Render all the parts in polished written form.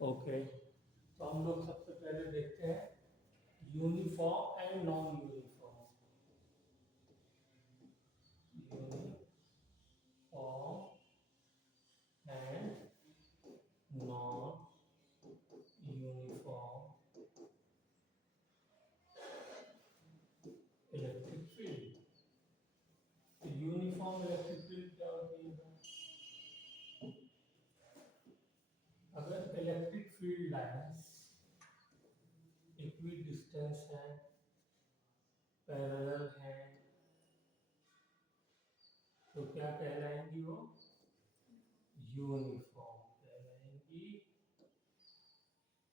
Okay, तो हम लोग सबसे पहले देखते हैं uniform and non uniform. Uniform and non uniform electric field. Uniform electric field क्या होती है? अगर electric field lines equi distance है, पैरेलल है, तो क्या कहलाएंगी? वो यूनिफॉर्म कहलाएंगी।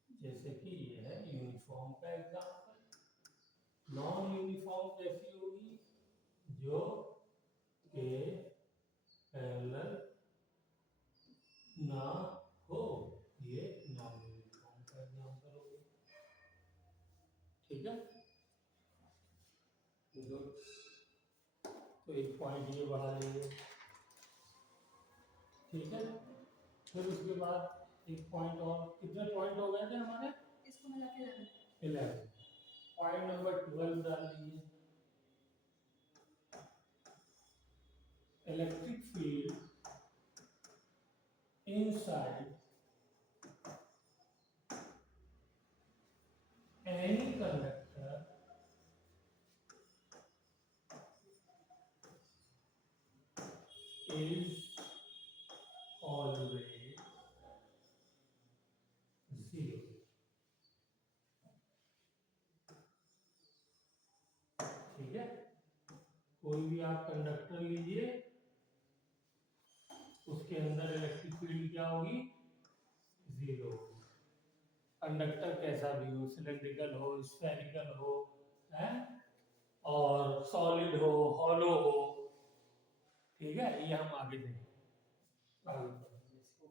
जैसे कि ये है यूनिफॉर्म का एग्जांपल। नॉन यूनिफॉर्म कैसी होगी? जो के पैरेलल ना हो, ये नॉन यूनिफॉर्म का एग्जांपल होगी। ठीक है, तो एक पॉइंट ये बढ़ा लेंगे। ठीक है, फिर उसके बाद एक पॉइंट और। कितने पॉइंट हो गए थे हमारे? इसको मिला के 11। पॉइंट नंबर 12 डाल दीजिए। Electric field inside any conductor is always zero। ठीक है, कोई भी आप कंडक्टर लीजिए, उसके अंदर इलेक्ट्रिक फील्ड क्या होगी? जीरो। कंडक्टर कैसा भी हो, सिलेंड्रिकल हो, स्फेरिकल हो, है, और सॉलिड हो, हॉलो हो। ठीक है, ये हम आगे देखेंगे, आगे पढ़ेंगे इसको,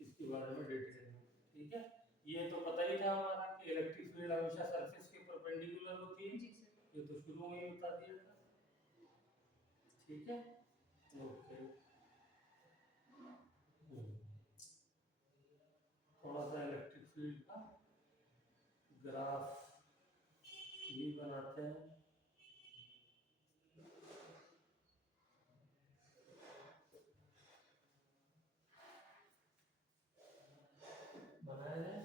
इसके बारे में डिटेल में। ठीक है, ये तो पता ही था हमारा कि इलेक्ट्रिक फील्ड हमेशा सरफेस के परपेंडिकुलर होती है। जी सर। ये तो शुरू में ही बता दिया था। ठीक है, ओके। थोड़ा सा इलेक्ट्रिक फील्ड का ग्राफ भी बनाते हैं। बनाया जाए?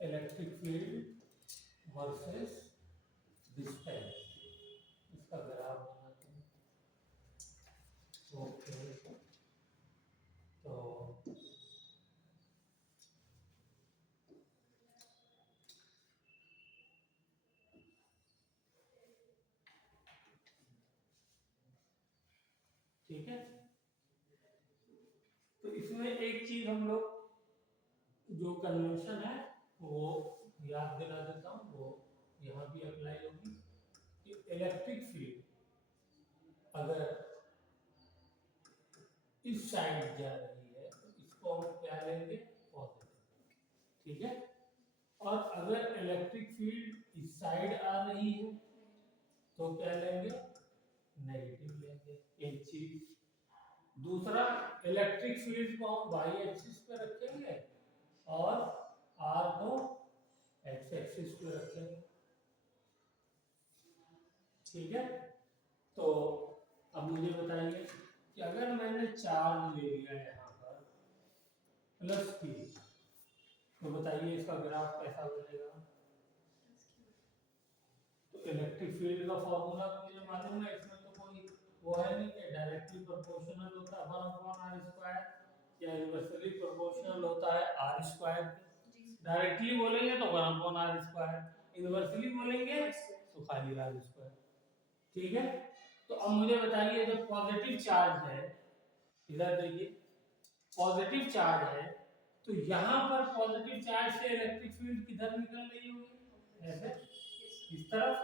इलेक्ट्रिक फील्ड वर्सेस डिस्टेंस, इसका ग्राफ बनाते हैं। ओके, तो ठीक है, तो इसमें एक चीज हम लोग जो कन्वेंशन है वो याद दिला देता हूँ, वो यहाँ भी अप्लाई होगी कि इलेक्ट्रिक फील्ड अगर इस साइड जा रही है तो इसको हम क्या लेंगे? पॉजिटिव। ठीक है, और अगर इलेक्ट्रिक फील्ड इस साइड आ रही है तो क्या लेंगे? नेगेटिव लेंगे। एक चीज। दूसरा, इलेक्ट्रिक फील्ड को हम वाई एक्सिस पे रखेंगे और आर को एक्स एक्सिस पे रखेंगे। ठीक है, तो अब मुझे बताइए कि अगर मैंने चार्ज ले लिया यहाँ पर प्लस की, तो बताइए इसका ग्राफ कैसा बनेगा? तो इलेक्ट्रिक फील्ड का फॉर्मूला तो मुझे मालूम है, इसमें तो कोई वो है नहीं कि डायरेक्टली प्रोपोर्शनल होता है 1/r² या इनवर्सली प्रोपोर्शनल होता है r²। डायरेक्टली बोलेंगे तो 1/r², इनवर्सली बोलेंगे तो खाली r²। ठीक है, तो अब मुझे बताइए जब पॉजिटिव चार्ज है, इधर देखिए पॉजिटिव चार्ज है, तो यहाँ पर पॉजिटिव चार्ज से इलेक्ट्रिक फील्ड किधर निकल रही होगी? ऐसे, इस तरफ,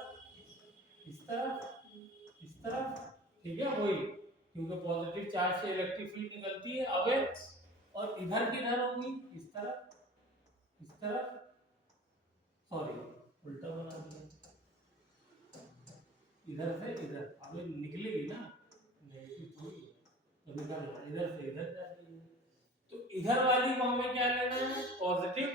इस तरफ, इस तरफ। ठीक है, वही, क्योंकि पॉजिटिव चार्ज से इलेक्ट्रिक फील्ड निकलती है अवे, और इधर किधर होगी? इस तरफ, इस तरफ। सॉरी, उल्टा बना दिया। इधर से इधर, अब ये निकलेगी ना, नेगेटिव थोड़ी है, तो निकलना इधर से इधर जाती है, तो इधर वाली को हमें क्या लेना है, पॉजिटिव,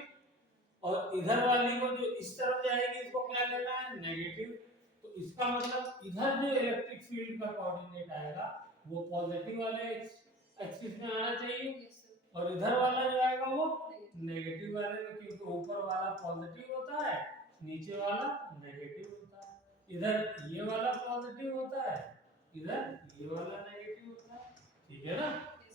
और इधर वाली को जो इस तरफ जाएगी इसको क्या लेना है, नेगेटिव। तो इसका मतलब इधर जो इलेक्ट्रिक फील्ड का कोऑर्डिनेट आएगा वो पॉजिटिव वाले एक्सिस में आना चाहिए, और इधर वाला जो आएगा वो नेगेटिव वाले में, क्योंकि ऊपर वाला पॉजिटिव होता है, नीचे वाला नेगेटिव होता है, इधर ये वाला पॉजिटिव होता है, इधर ये वाला नेगेटिव होता है, ठीक है ना,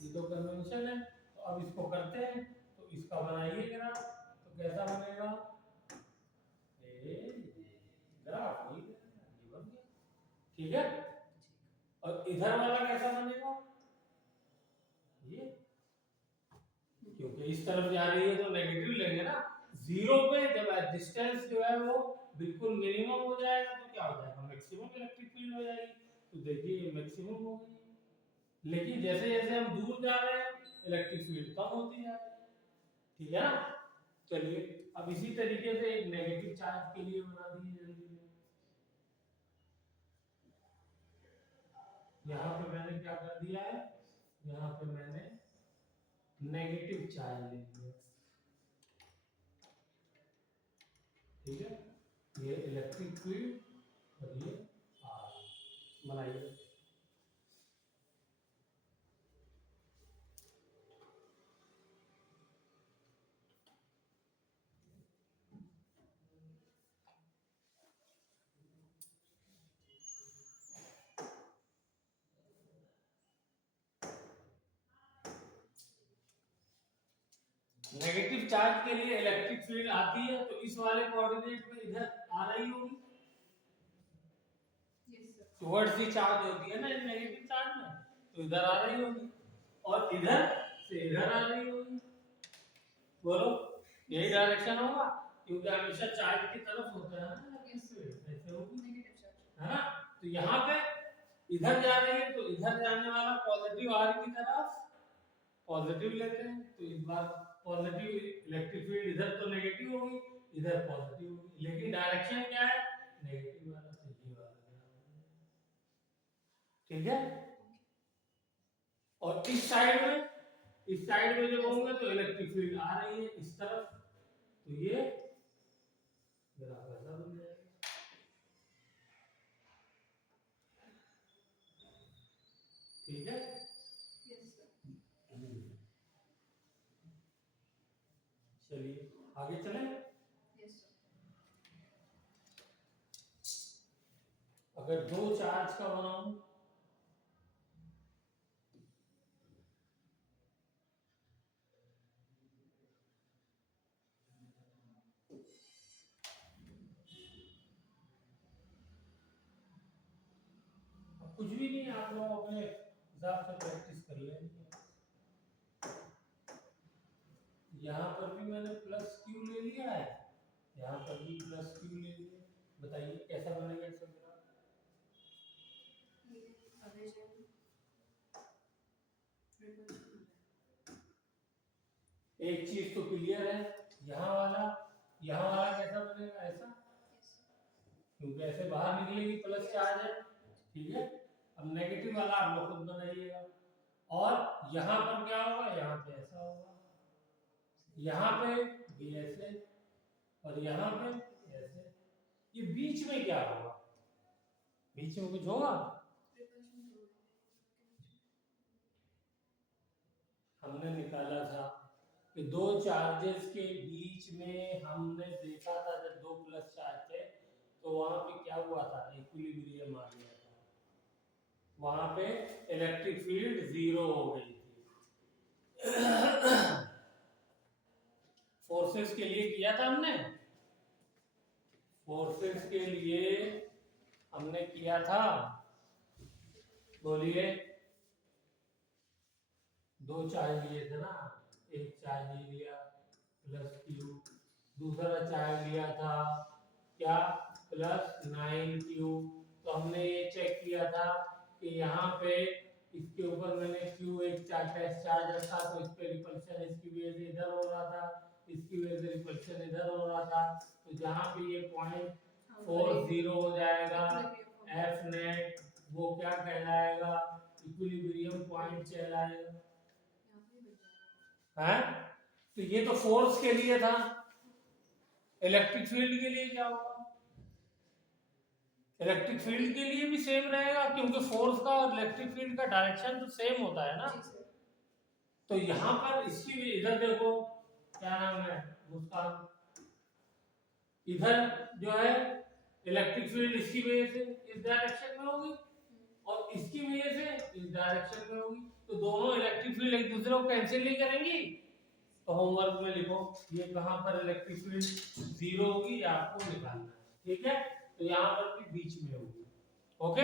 ये तो कन्वेंशन है। तो अब इसको करते हैं, तो इसका बनाइए ग्राफ, तो कैसा बनेगा, ग्राफ ये बन गया, ठीक है। और इधर वाला कैसा बनेगा, ये क्योंकि इस तरफ जा रही है तो नेगेटिव लेंगे ना, जीरो पे जब डिस्टेंस जो है वो बिल्कुल मिनिमम हो जाएगा तो क्या हो जाएगा, मैक्सिमम इलेक्ट्रिक फील्ड हो जाएगी, तो देखिए ये मैक्सिमम हो गई, लेकिन जैसे जैसे हम दूर जा रहे हैं इलेक्ट्रिक फील्ड कम होती जा रही है, ठीक है ना। चलिए अब इसी तरीके से एक नेगेटिव चार्ज के लिए बना दीजिए जल्दी में। यहाँ पे मैंने क्या कर दिया है, यहाँ पे मैंने नेगेटिव चार्ज ले लिया, ठीक है, ये इलेक्ट्रिक फील्ड और ये आर बनाइए। नेगेटिव चार्ज के लिए इलेक्ट्रिक फील्ड आती है तो इस वाले कोऑर्डिनेट में इधर आ रही होगी, टुवर्ड्स दी चार्ज होती है ना नेगेटिव चार्ज में, तो इधर आ रही होगी, और इधर से इधर आ रही होगी, बोलो यही डायरेक्शन होगा, क्योंकि हमेशा चार्ज की तरफ होता है ना, ऐसे होगी, है ना। तो यहाँ पे इधर जा रही है तो इधर जाने वाला पॉजिटिव आर की तरफ पॉजिटिव लेते हैं, तो इस बार पॉजिटिव इलेक्ट्रिक फील्ड इधर तो नेगेटिव होगी, इधर पॉजिटिव होगी, लेकिन डायरेक्शन क्या है, नेगेटिव वाला, तो ये वाला, ठीक है। और इस साइड में जब होंगे तो इलेक्ट्रिक फील्ड आ रही है इस तरफ, तो ये ग्राफ ऐसा बन जाएगा, ठीक है। चलिए आगे चलें। अगर दो चार्ज का बनाऊं, कुछ भी नहीं, आप लोग अपने हिसाब से प्रैक्टिस कर लेंगे। यहाँ पर भी मैंने प्लस क्यू ले लिया है, यहाँ पर भी प्लस क्यू ले लिया, बताइए कैसा बनेगा इसका ग्राफ। एक चीज तो क्लियर है, यहाँ वाला कैसा बनेगा, ऐसा, क्योंकि ऐसे बाहर निकलेगी प्लस चार्ज है, ठीक है। अब नेगेटिव वाला आप लोग खुद बनाइएगा, और यहाँ पर क्या होगा, यहाँ पे ऐसा होगा, यहाँ पे भी ऐसे, और यहाँ पे ऐसे, ये बीच में क्या होगा, बीच में कुछ होगा, हमने निकाला था कि दो चार्जेस के बीच में हमने देखा था जब दो प्लस चार्ज थे तो वहां पे क्या हुआ था, इक्विलिब्रियम आ गया था, वहां पे इलेक्ट्रिक फील्ड जीरो हो गई थी। फोर्सेस के लिए किया था हमने, फोर्सेस के लिए हमने किया था, बोलिए, दो चार्ज लिए थे ना, एक चार्ज ये लिया प्लस क्यू, दूसरा चार्ज लिया था क्या, प्लस 9q, तो हमने ये चेक किया था कि यहाँ पे इसके ऊपर मैंने q एक टेस्ट चार्ज रखा तो इस पे रिपल्शन इसकी वजह से इधर हो रहा था, इसकी वजह से रिपल्शन इधर हो रहा था, तो जहाँ पे ये पॉइंट 40 हो जाएगा, F चल आएगा है। तो ये तो फोर्स के लिए था, इलेक्ट्रिक फील्ड के लिए क्या होगा? इलेक्ट्रिक फील्ड के लिए भी सेम रहेगा, क्योंकि फोर्स का और इलेक्ट्रिक फील्ड का डायरेक्शन तो सेम होता है ना। तो यहाँ पर इसकी भी इधर देखो, क्या नाम है मुस्कान, इधर जो है इलेक्ट्रिक फील्ड इसकी वजह से इस डायरेक्शन में होगी और इसकी वजह से इस डायरेक्शन में होगी। तो दोनों इलेक्ट्रिक फील्ड एक दूसरे को कैंसिल नहीं करेंगी। तो होमवर्क में लिखो ये कहां पर इलेक्ट्रिक फील्ड जीरो होगी, आपको निकालना है, ठीक है। तो यहाँ पर भी बीच में होगी, ओके।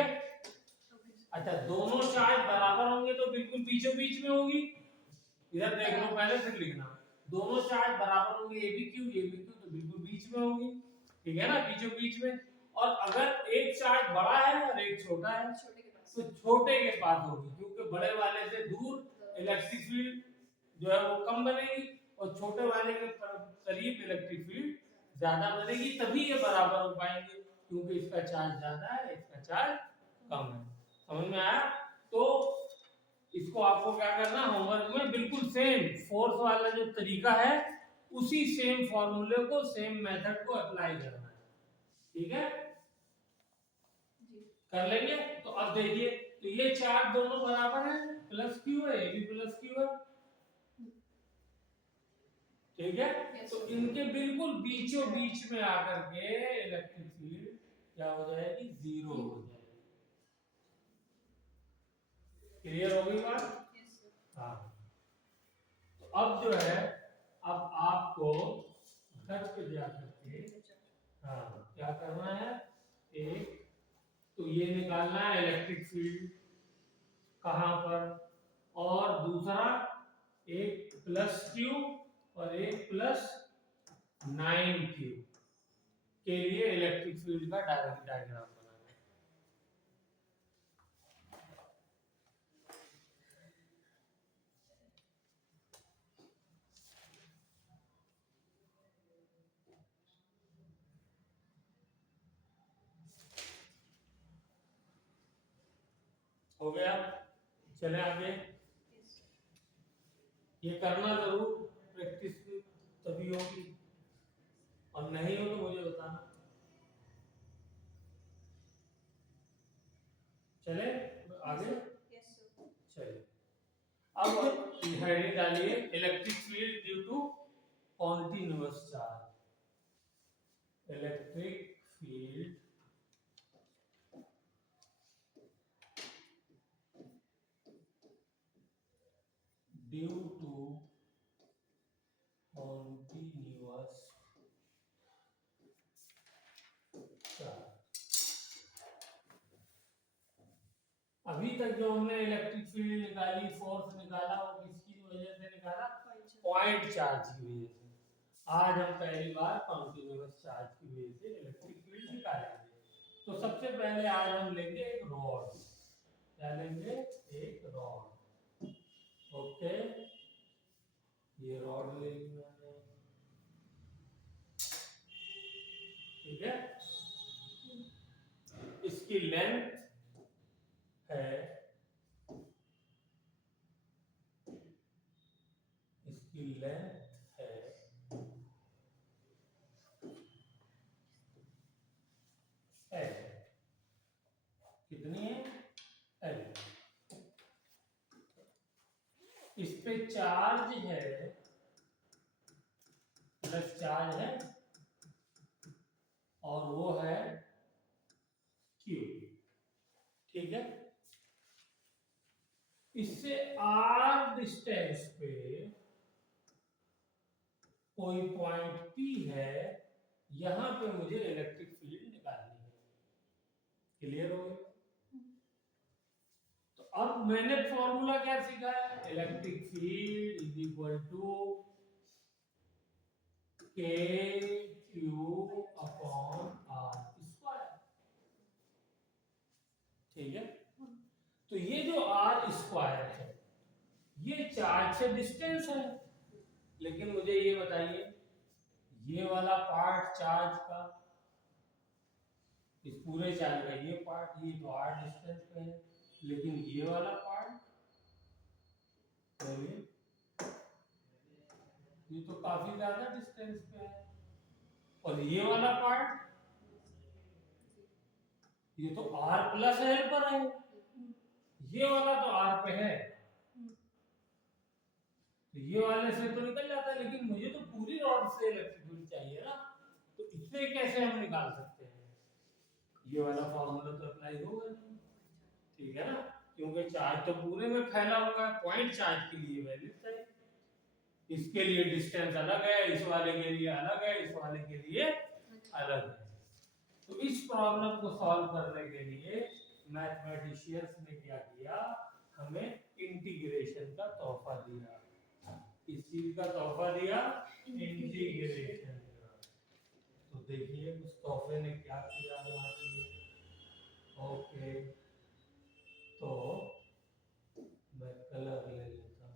अच्छा, दोनों चार्ज बराबर होंगे तो बिल्कुल बीचों बीच में होगी। इधर देख लो पहले फिर लिखना, दोनों चार्ज बराबर होंगे ए बी क्यू तो बिल्कुल बीच में होगी, ठीक है ना, बीचों बीच में। और अगर एक चार्ज बड़ा है और एक छोटा है तो छोटे के पास होगी, क्योंकि बड़े वाले से दूर इलेक्ट्रिक फील्ड जो है वो कम बनेगी और छोटे वाले के करीब इलेक्ट्रिक फील्ड ज्यादा बनेगी, तभी ये बराबर हो पाएंगे, क्योंकि इसका चार्ज ज्यादा है इसका चार्ज कम है। समझ में आया? तो इसको आपको क्या करना, होमवर्क में बिल्कुल सेम फोर्स वाला जो तरीका है उसी सेम फॉर्मूले को, सेम मेथड को अप्लाई करना है, ठीक है। कर लेंगे। तो अब देखिए, तो ये चार्ज दोनों बराबर है, प्लस क्यू है, ये भी प्लस क्यू है, ठीक है। तो इनके बिल्कुल बीचों बीच में आकर के इलेक्ट्रिक फील्ड क्या हो जाएगी, जीरो हो जाएगी। क्लियर हो गई बात? हाँ। तो अब जो है, अब आपको घर पे जाकर के हाँ क्या करना है, एक तो ये निकालना है इलेक्ट्रिक फील्ड कहां पर, और दूसरा एक प्लस क्यू और एक प्लस 9q के लिए इलेक्ट्रिक फील्ड का डायरेक्ट डायग्राम बनाना है। हो गया? चले आगे। ये करना जरूर, प्रैक्टिस तभी होगी, और नहीं हो तो मुझे बताना। चले आगे, चलिए। अब हेडिंग डालिए, electric field due to continuous charge. Electric field due to continuous charge. अभी तक जो हमने इलेक्ट्रिक फील्ड निकाली, फोर्स निकाला, वो किसकी वजह से निकाला, पॉइंट चार्ज की वजह से। आज हम पहली बार कॉन्टिन्यूअस चार्ज की वजह से इलेक्ट्रिक फील्ड निकालेंगे। तो सबसे पहले आज हम लेंगे एक रॉड, क्या लेंगे, एक रॉड, ओके। ये रॉड लेंगे मैंने, ठीक है। इसकी लेंथ है, इसकी लेंथ है L, कितनी है, L। इस पे चार्ज है, प्लस चार्ज है, और वो है Q, ठीक है। इससे R डिस्टेंस पे कोई पॉइंट P है, यहां पे मुझे इलेक्ट्रिक फील्ड निकालनी है। क्लियर हो गया? तो अब मैंने फॉर्मूला क्या सीखा है, electric field is equal to KQ upon R square, ठीक है। तो ये जो R स्क्वायर है ये चार्ज से डिस्टेंस है, लेकिन मुझे ये बताइए, ये वाला पार्ट चार्ज का, इस पूरे चार्ज का ये पार्ट, ये तो R डिस्टेंस पे है, लेकिन ये वाला पार्ट बोलिए, ये तो काफी ज्यादा डिस्टेंस पे है। और ये वाला पार्ट, ये तो r प्लस एल पर है, ये वाला तो r पे है, तो ये वाले से तो निकल जाता है, लेकिन मुझे तो पूरी रॉड से इलेक्ट्रिक फील्ड चाहिए ना, तो इससे कैसे हम निकाल सकते हैं? ये वाला फॉर्मूला तो अप्लाई होगा नहीं, ठीक है ना, क्योंकि चार्ज तो पूरे में फैला हुआ है, पॉइंट चार्ज के लिए वैल्यू चाहिए, इसके लिए डिस्टेंस अलग है, इस वाले के लिए अलग है, इस वाले के लिए अलग है। तो इस प्रॉब्लम को सॉल्व करने के लिए मैथमेटिशियंस ने क्या किया, हमें इंटीग्रेशन का तोहफा दिया। इस चीज का तोहफा दिया, इंटीग्रेशन का। तो देखिए उस तोहफे ने क्या किया हमारे लिए। ओके, तो मैं कलर ले लेता हूँ।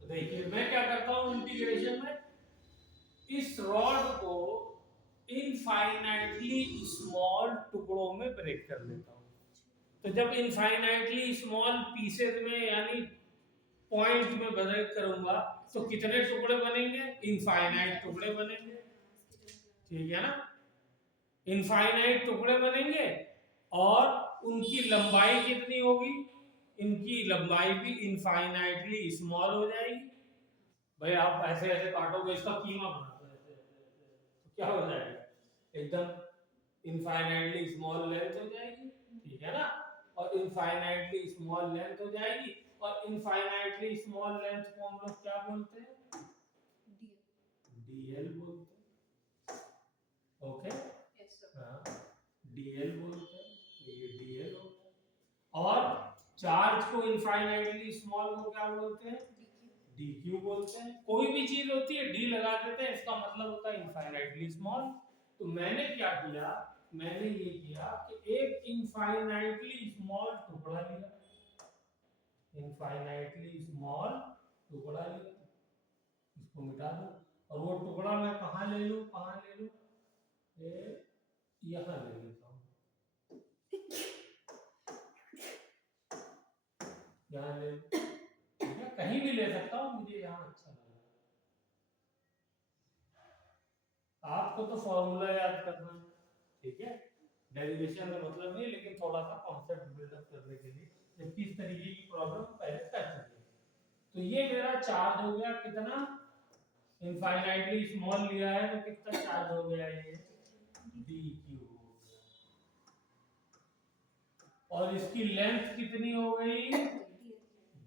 तो देखिए मैं क्या करता हूँ इंटीग्रेशन में, इस रॉड को इनफाइनाइटली स्मॉल टुकड़ों में ब्रेक कर लेता हूँ। तो जब इनफाइनाइटली स्मॉल पीसेस में यानी पॉइंट में ब्रेक करूंगा तो कितने टुकड़े बनेंगे? इनफाइनाइट टुकड़े बनेंगे, ठीक है ना, इनफाइनाइट टुकड़े बनेंगे। और उनकी लंबाई कितनी होगी? इनकी लंबाई भी इनफाइनाइटली स्मॉल हो जाएगी। भाई आप ऐसे ऐसे काटोगे, इसका कीमा बनाते ऐसे ऐसे, तो क्या हो जाएगा? एकदम इनफाइनाइटली स्मॉल लेंथ हो जाएगी, ठीक है ना, और इनफाइनाइटली स्मॉल लेंथ हो जाएगी। और इनफाइनाइटली स्मॉल लेंथ को हम लोग क्या बोलते हैं? डीएल बोलते हैं। ओके, यस सर, हाँ डीएल बोलते हैं, ये डीएल होता है। और चार्ज को इनफाइनाइटली स्मॉल को क्या बोलते हैं? डीक्यू बोलते हैं। कोई भी चीज होती है डी लगा देते हैं, इसका मतलब होता है इनफाइनाइटली स्मॉल। तो मैंने क्या किया, मैंने ये किया कि एक इनफाइनाइटली स्मॉल टुकड़ा लिया, इनफाइनाइटली स्मॉल टुकड़ा लिया, इसको मिटा दो। और वो टुकड़ा मैं कहाँ ले लूं, कहाँ ले लूं? यहाँ ले लेता हूँ, यहाँ ले, कहीं भी ले सकता हूँ, मुझे यहाँ अच्छा लगा। आपको तो फॉर्मूला याद करना है, ठीक है, डेरिवेशन में मतलब नहीं, लेकिन थोड़ा सा कॉन्सेप्ट बिल्डअप करने के लिए जब किस तरीके की प्रॉब्लम पहले कर चुके हैं। तो ये मेरा चार्ज हो गया कितना, इनफाइनाइटली स्मॉल लिया है तो कितना चार्ज हो गया ये, dq हो गया। और इसकी लेंथ कितनी हो गई,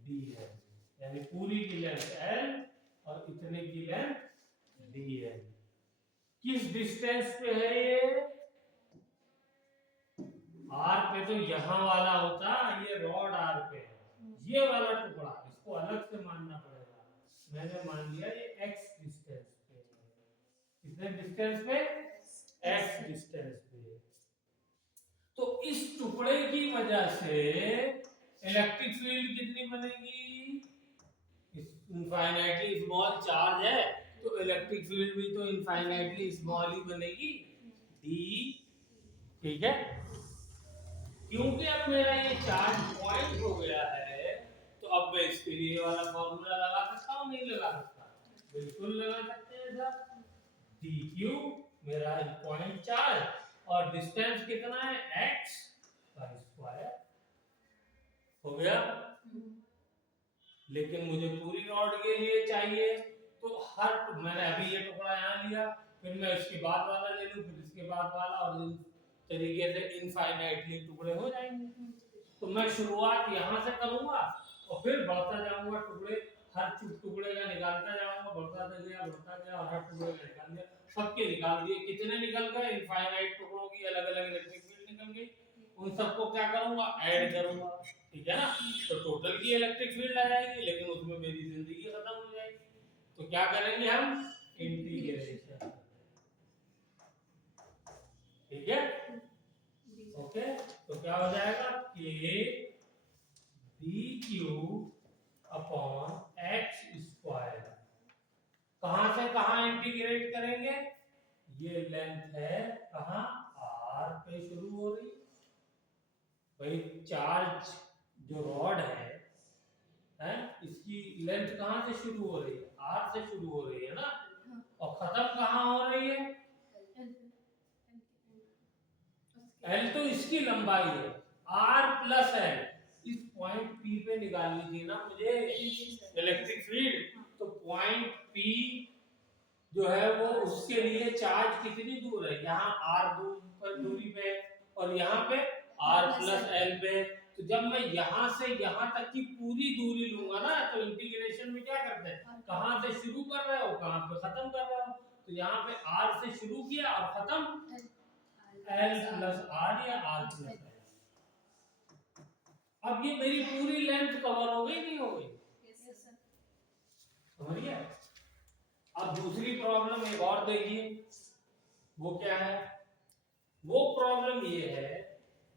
dl, यानी पूरी की लेंथ l और इतने की लेंथ dl। किस डिस्टेंस पे है ये? r पे, तो यहाँ वाला होता, ये रॉड r पे है, ये वाला टुकड़ा इसको अलग से मानना पड़ेगा। मैंने मान लिया ये x डिस्टेंस पे है। कितने डिस्टेंस पे? x डिस्टेंस पे। तो इस टुकड़े की वजह से इलेक्ट्रिक फील्ड कितनी बनेगी? इनफाइनाइटली स्मॉल चार्ज है तो इलेक्ट्रिक फील्ड भी तो इनफाइनाइटली स्मॉल ही बनेगी, d, ठीक है। क्योंकि अब मेरा ये चार्ज पॉइंट हो गया है, तो अब मैं इसके लिए वाला फॉर्मूला लगा सकता हूँ, नहीं लगा सकता? बिल्कुल लगा सकते हैं सर। dq मेरा पॉइंट चार्ज और डिस्टेंस कितना है, x का स्क्वायर हो गया। लेकिन मुझे पूरी रॉड के लिए चाहिए, तो हर, मैंने अभी ये टुकड़ा यहाँ लिया, फिर मैं इसके बाद वाला ले लूँ, फिर इसके बाद वाला, और इस तरीके से इनफाइनाइटली टुकड़े हो जाएंगे। तो मैं शुरुआत यहाँ से करूँगा और फिर बढ़ता जाऊँगा, टुकड़े हर टुकड़े का निकालता जाऊँगा, बढ़ता गया और हर टुकड़े का निकाल दिया, सबके निकाल दिए। कितने निकल गए? इनफाइनाइट टुकड़ों की अलग अलग इलेक्ट्रिक फील्ड निकल गई। उन सबको क्या करूँगा, ऐड करूँगा, ठीक है ना, तो टोटल की इलेक्ट्रिक फील्ड आ जाएगी, लेकिन उसमें मेरी जिंदगी खत्म हो जाएगी। तो क्या करेंगे हम, इंटीग्रेशन, ठीक है, ओके। तो क्या हो जाएगा, k dq upon x square. कहां से कहां इंटीग्रेट करेंगे? ये लेंथ है कहां, r पे शुरू हो रही, भाई चार्ज जो रॉड है है, इसकी लेंथ कहाँ से शुरू हो रही है, आर से शुरू हो रही है ना, और खत्म कहाँ हो रही है, एल तो इसकी लंबाई है, आर प्लस एल, इस पॉइंट पी पे निकालनी थी ना मुझे इलेक्ट्रिक फील्ड, तो पॉइंट पी जो है वो उसके लिए चार्ज कितनी दूर है, यहाँ आर दूरी पे और यहाँ पे आर प्लस एल पे, तो जब मैं यहाँ से यहाँ तक की पूरी दूरी लूंगा ना, तो इंटीग्रेशन में क्या करते हैं, कहाँ से शुरू कर रहे हो कहाँ पे खत्म कर रहे हो, तो यहाँ पे आर से शुरू किया और खत्म एल प्लस आर या आर प्लस एल। अब ये मेरी पूरी लेंथ कवर हो गई नहीं हो गई, समझिए। अब दूसरी प्रॉब्लम एक और देखिए, वो क्या है, वो प्रॉब्लम ये है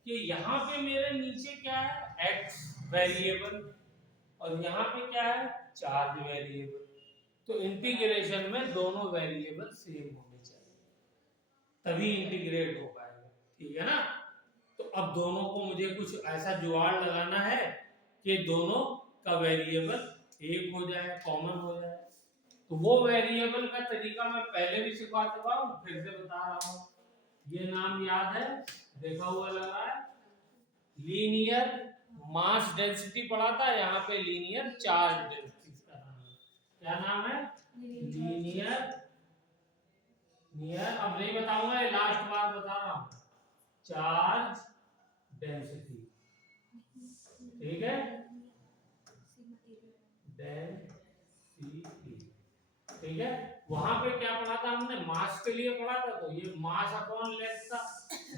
कि यहाँ पे मेरे नीचे क्या है, x वेरिएबल, और यहाँ पे क्या है, चार्ज वेरिएबल, तो इंटीग्रेशन में दोनों वेरिएबल सेम होने चाहिए, तभी इंटीग्रेट हो पाएगा, ठीक है ना। तो अब दोनों को मुझे कुछ ऐसा जुगाड़ लगाना है कि दोनों का वेरिएबल एक हो जाए, कॉमन हो जाए। तो वो वेरिएबल का तरीका मैं पहले भी सिखा चुका हूँ, फिर से बता रहा हूँ। ये नाम याद है, देखा हुआ लग रहा है, लीनियर मास डेंसिटी पढ़ा था, यहाँ पे लीनियर चार्ज डेंसिटी का नाम है, क्या नाम है, लीनियर, अब नहीं बताऊंगा, ये लास्ट बार बता रहा हूँ, चार्ज डेंसिटी, ठीक है, डेंसिटी, ठीक है। वहां पे क्या पढ़ा था हमने, मास के लिए पढ़ा था, तो ये मास अपॉन लेंथ था,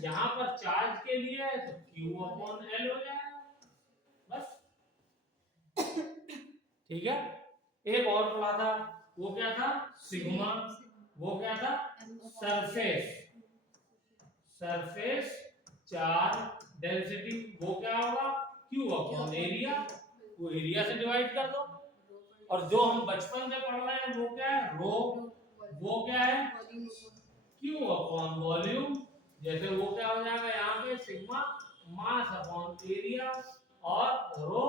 यहाँ पर चार्ज के लिए है तो Q अपॉन L हो जाएगा, बस, ठीक है। एक और पढ़ा था, वो क्या था, सिग्मा, वो क्या था, सरफेस, सरफेस चार्ज डेंसिटी, वो क्या होगा, Q अपॉन एरिया, वो एरिया से डिवाइड कर दो, और जो हम बचपन से पढ़ रहे हैं वो क्या है, रो, वो क्या है, Q अपॉन वॉल्यूम, जैसे वो क्या हो जाएगा यहाँ पे, सिग्मा मास अपॉन एरिया, और रो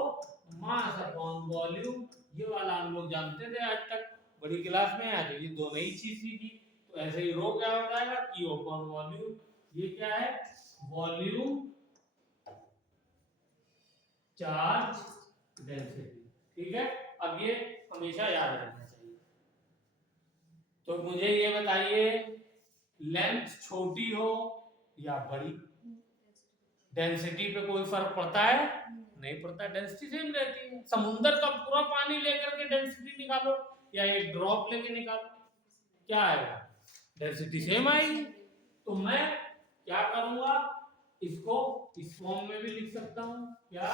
मास अपॉन वॉल्यूम, ये वाला हम लोग जानते थे आज तक, बड़ी क्लास में आज ये दोनों ही चीज सीखी। तो ऐसे ही रो क्या हो जाएगा, Q अपॉन वॉल्यूम, ये क्या है, वॉल्यूम चार्ज डेंसिटी, ठीक है। अब ये हमेशा याद रखना चाहिए। तो मुझे ये बताइए, लेंथ छोटी हो या बड़ी, डेंसिटी पे कोई फर्क पड़ता है, नहीं पड़ता, डेंसिटी सेम रहती है। समुद्र का पूरा पानी लेकर के डेंसिटी निकालो या एक ड्रॉप लेके निकालो, क्या आएगा, डेंसिटी सेम आएगी। तो मैं क्या करूंगा, इसको इस फॉर्म में भी लिख सकता हूं, क्या,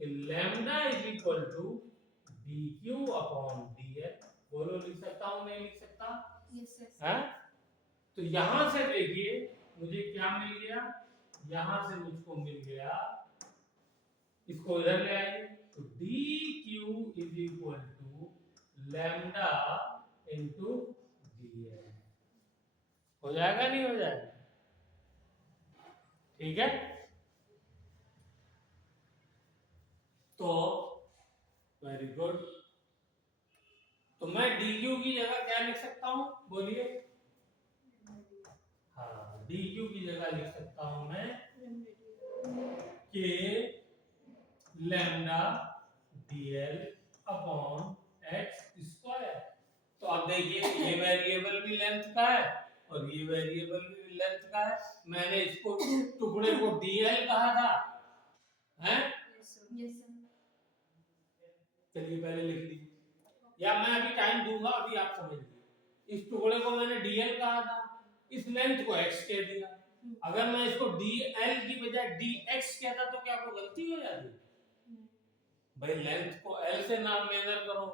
lambda is equal to dq upon dl, बोलो लिख सकता हूं नहीं लिख सकता, है। तो यहां से देखिए मुझे क्या मिल गया, यहां से मुझको मिल गया, इसको इधर ले आइए, तो dq is equal to lambda into dl, हो जाएगा नहीं हो जाएगा, ठीक है। तो वेरी गुड, तो मैं dq की जगह क्या लिख सकता हूं, बोलिए, हाँ dq की जगह लिख सकता हूं मैं k lambda dl upon x square. तो अब देखिए ये वेरिएबल भी लेंथ का है और ये वेरिएबल भी लेंथ का है, मैंने इसको टुकड़े को dl कहा था, हैं, चलिए पहले लिख लीजिए, या मैं अभी टाइम दूंगा, अभी आप समझ लीजिए। इस टुकड़े को मैंने dl कहा था, इस लेंथ को x कह दिया, अगर मैं इसको dl की बजाय dx कहता तो क्या कोई गलती हो जाती, भाई लेंथ को l से ना मेजर करो,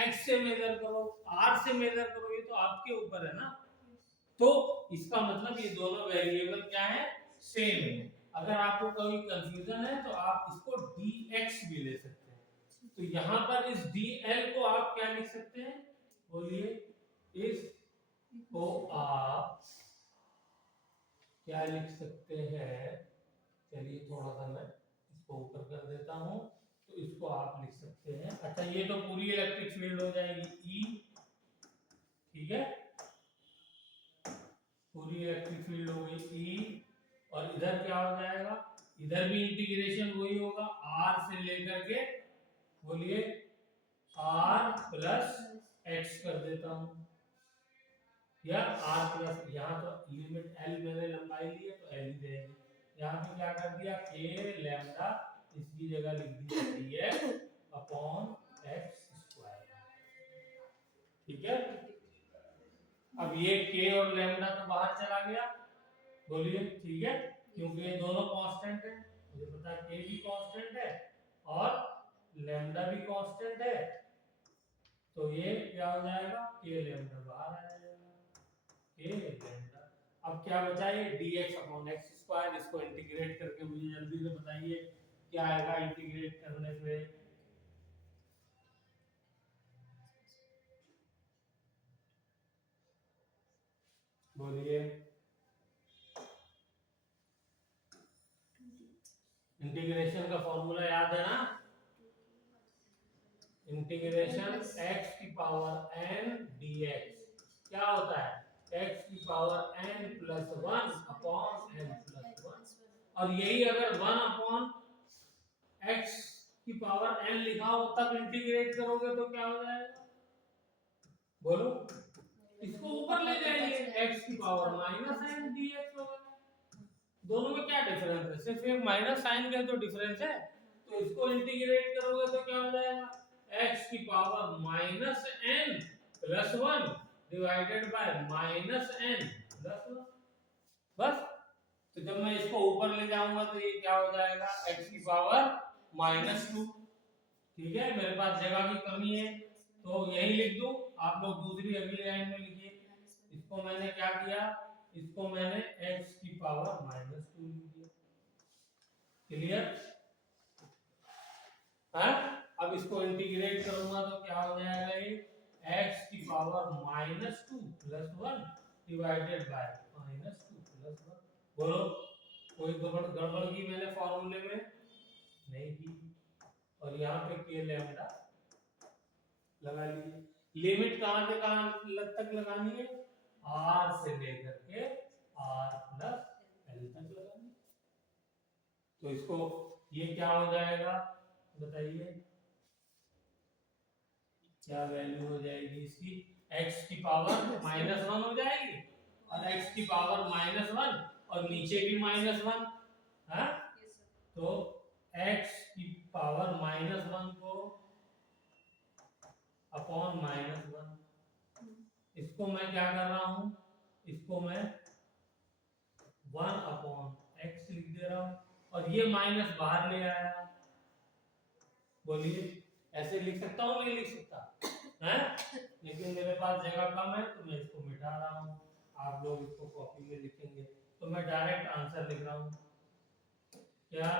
x से मेजर करो, r से मेजर करो, ये तो आपके ऊपर है ना। तो इसका मतलब ये दोनों वेरिएबल क्या है, सेम है। अगर आपको कोई कंफ्यूजन है तो आप इसको dx भी ले सकते हैं, तो यहाँ पर इस dl को आप क्या लिख सकते हैं, बोलिए, इस को आप क्या लिख सकते हैं, चलिए थोड़ा सा मैं इसको ऊपर कर देता हूँ, तो इसको आप लिख सकते हैं लिखते हैं। अच्छा ये तो पूरी इलेक्ट्रिक फील्ड हो जाएगी ई, ठीक है, पूरी इलेक्ट्रिक फील्ड हो गई ई। और इधर क्या हो जाएगा, इधर भी इंटीग्रेशन वही होगा r से लेकर के, बोलिए r प्लस x कर देता हूं, या r प्लस, यहाँ तो लिमिट l मैंने लंबाई ली है तो l ही रहेगी। यहाँ पे क्या कर दिया, k लैम्डा, इसकी जगह लिख दी dx अपॉन x स्क्वायर, ठीक है। अब ये k और लैम्डा तो बाहर चला गया, बोलिए ठीक है, क्योंकि ये दोनों कांस्टेंट है, मुझे पता है k भी कांस्टेंट है और लैम्डा भी कांस्टेंट है, तो ये क्या हो जाएगा, k लैम्डा बाहर आ जाएगा, k लैम्डा। अब क्या बचा, ये dx अपॉन x स्क्वायर, इसको इंटीग्रेट करके मुझे जल्दी से बताइए क्या आएगा इंटीग्रेट करने पे। बोलिए, इंटीग्रेशन का फॉर्मूला याद है ना, इंटीग्रेशन x की पावर n dx क्या होता है, x की power n plus 1 upon n plus 1, और यही अगर 1 अपॉन x की पावर n लिखा हो तब इंटीग्रेट करोगे तो क्या हो जाएगा, बोलो, इसको ऊपर ले जाइए, x की पावर माइनस n dx होगा। दोनों में क्या डिफरेंस है, सिर्फ एक माइनस साइन का तो डिफरेंस है, तो इसको इंटीग्रेट करोगे तो क्या हो जाएगा, x की power minus n plus 1 divided by minus n plus 1, बस। तो जब मैं इसको ऊपर ले जाऊंगा तो ये क्या हो जाएगा, x की पावर माइनस 2, ठीक है, मेरे पास जगह की कमी है तो यही लिख दूं, आप लोग दूसरी अगली लाइन में लिखिए। इसको मैंने क्या किया, इसको मैंने x की पावर माइनस 2 लिख दिया, क्लियर है। अब इसको इंटीग्रेट करूंगा तो क्या हो जाएगा, ये x की power minus 2 plus 1 divided by minus 2 plus 1, बोलो कोई गड़बड़ की मैंने फॉर्मूले में नहीं की। और यहाँ पे k लैम्डा लगा लीजिए, लिमिट कहां से कहां तक लगानी है, r से लेकर के r प्लस l तक लगानी है। तो इसको ये क्या हो जाएगा बताइए, क्या वैल्यू हो जाएगी इसकी, x की पावर माइनस 1 हो जाएगी और x की पावर माइनस 1 और नीचे भी माइनस 1 है, तो x की पावर माइनस 1 को अपॉन माइनस 1, इसको मैं क्या कर रहा हूं, इसको मैं 1 अपॉन x लिख दे रहा हूं और ये माइनस बाहर ले आया, बोलिए ऐसे लिख सकता हूं नहीं लिख सकता है, लेकिन मेरे पास जगह कम है तो मैं इसको मिटा रहा हूं, आप लोग इसको कॉपी में लिखेंगे तो मैं डायरेक्ट आंसर लिख रहा हूं, क्या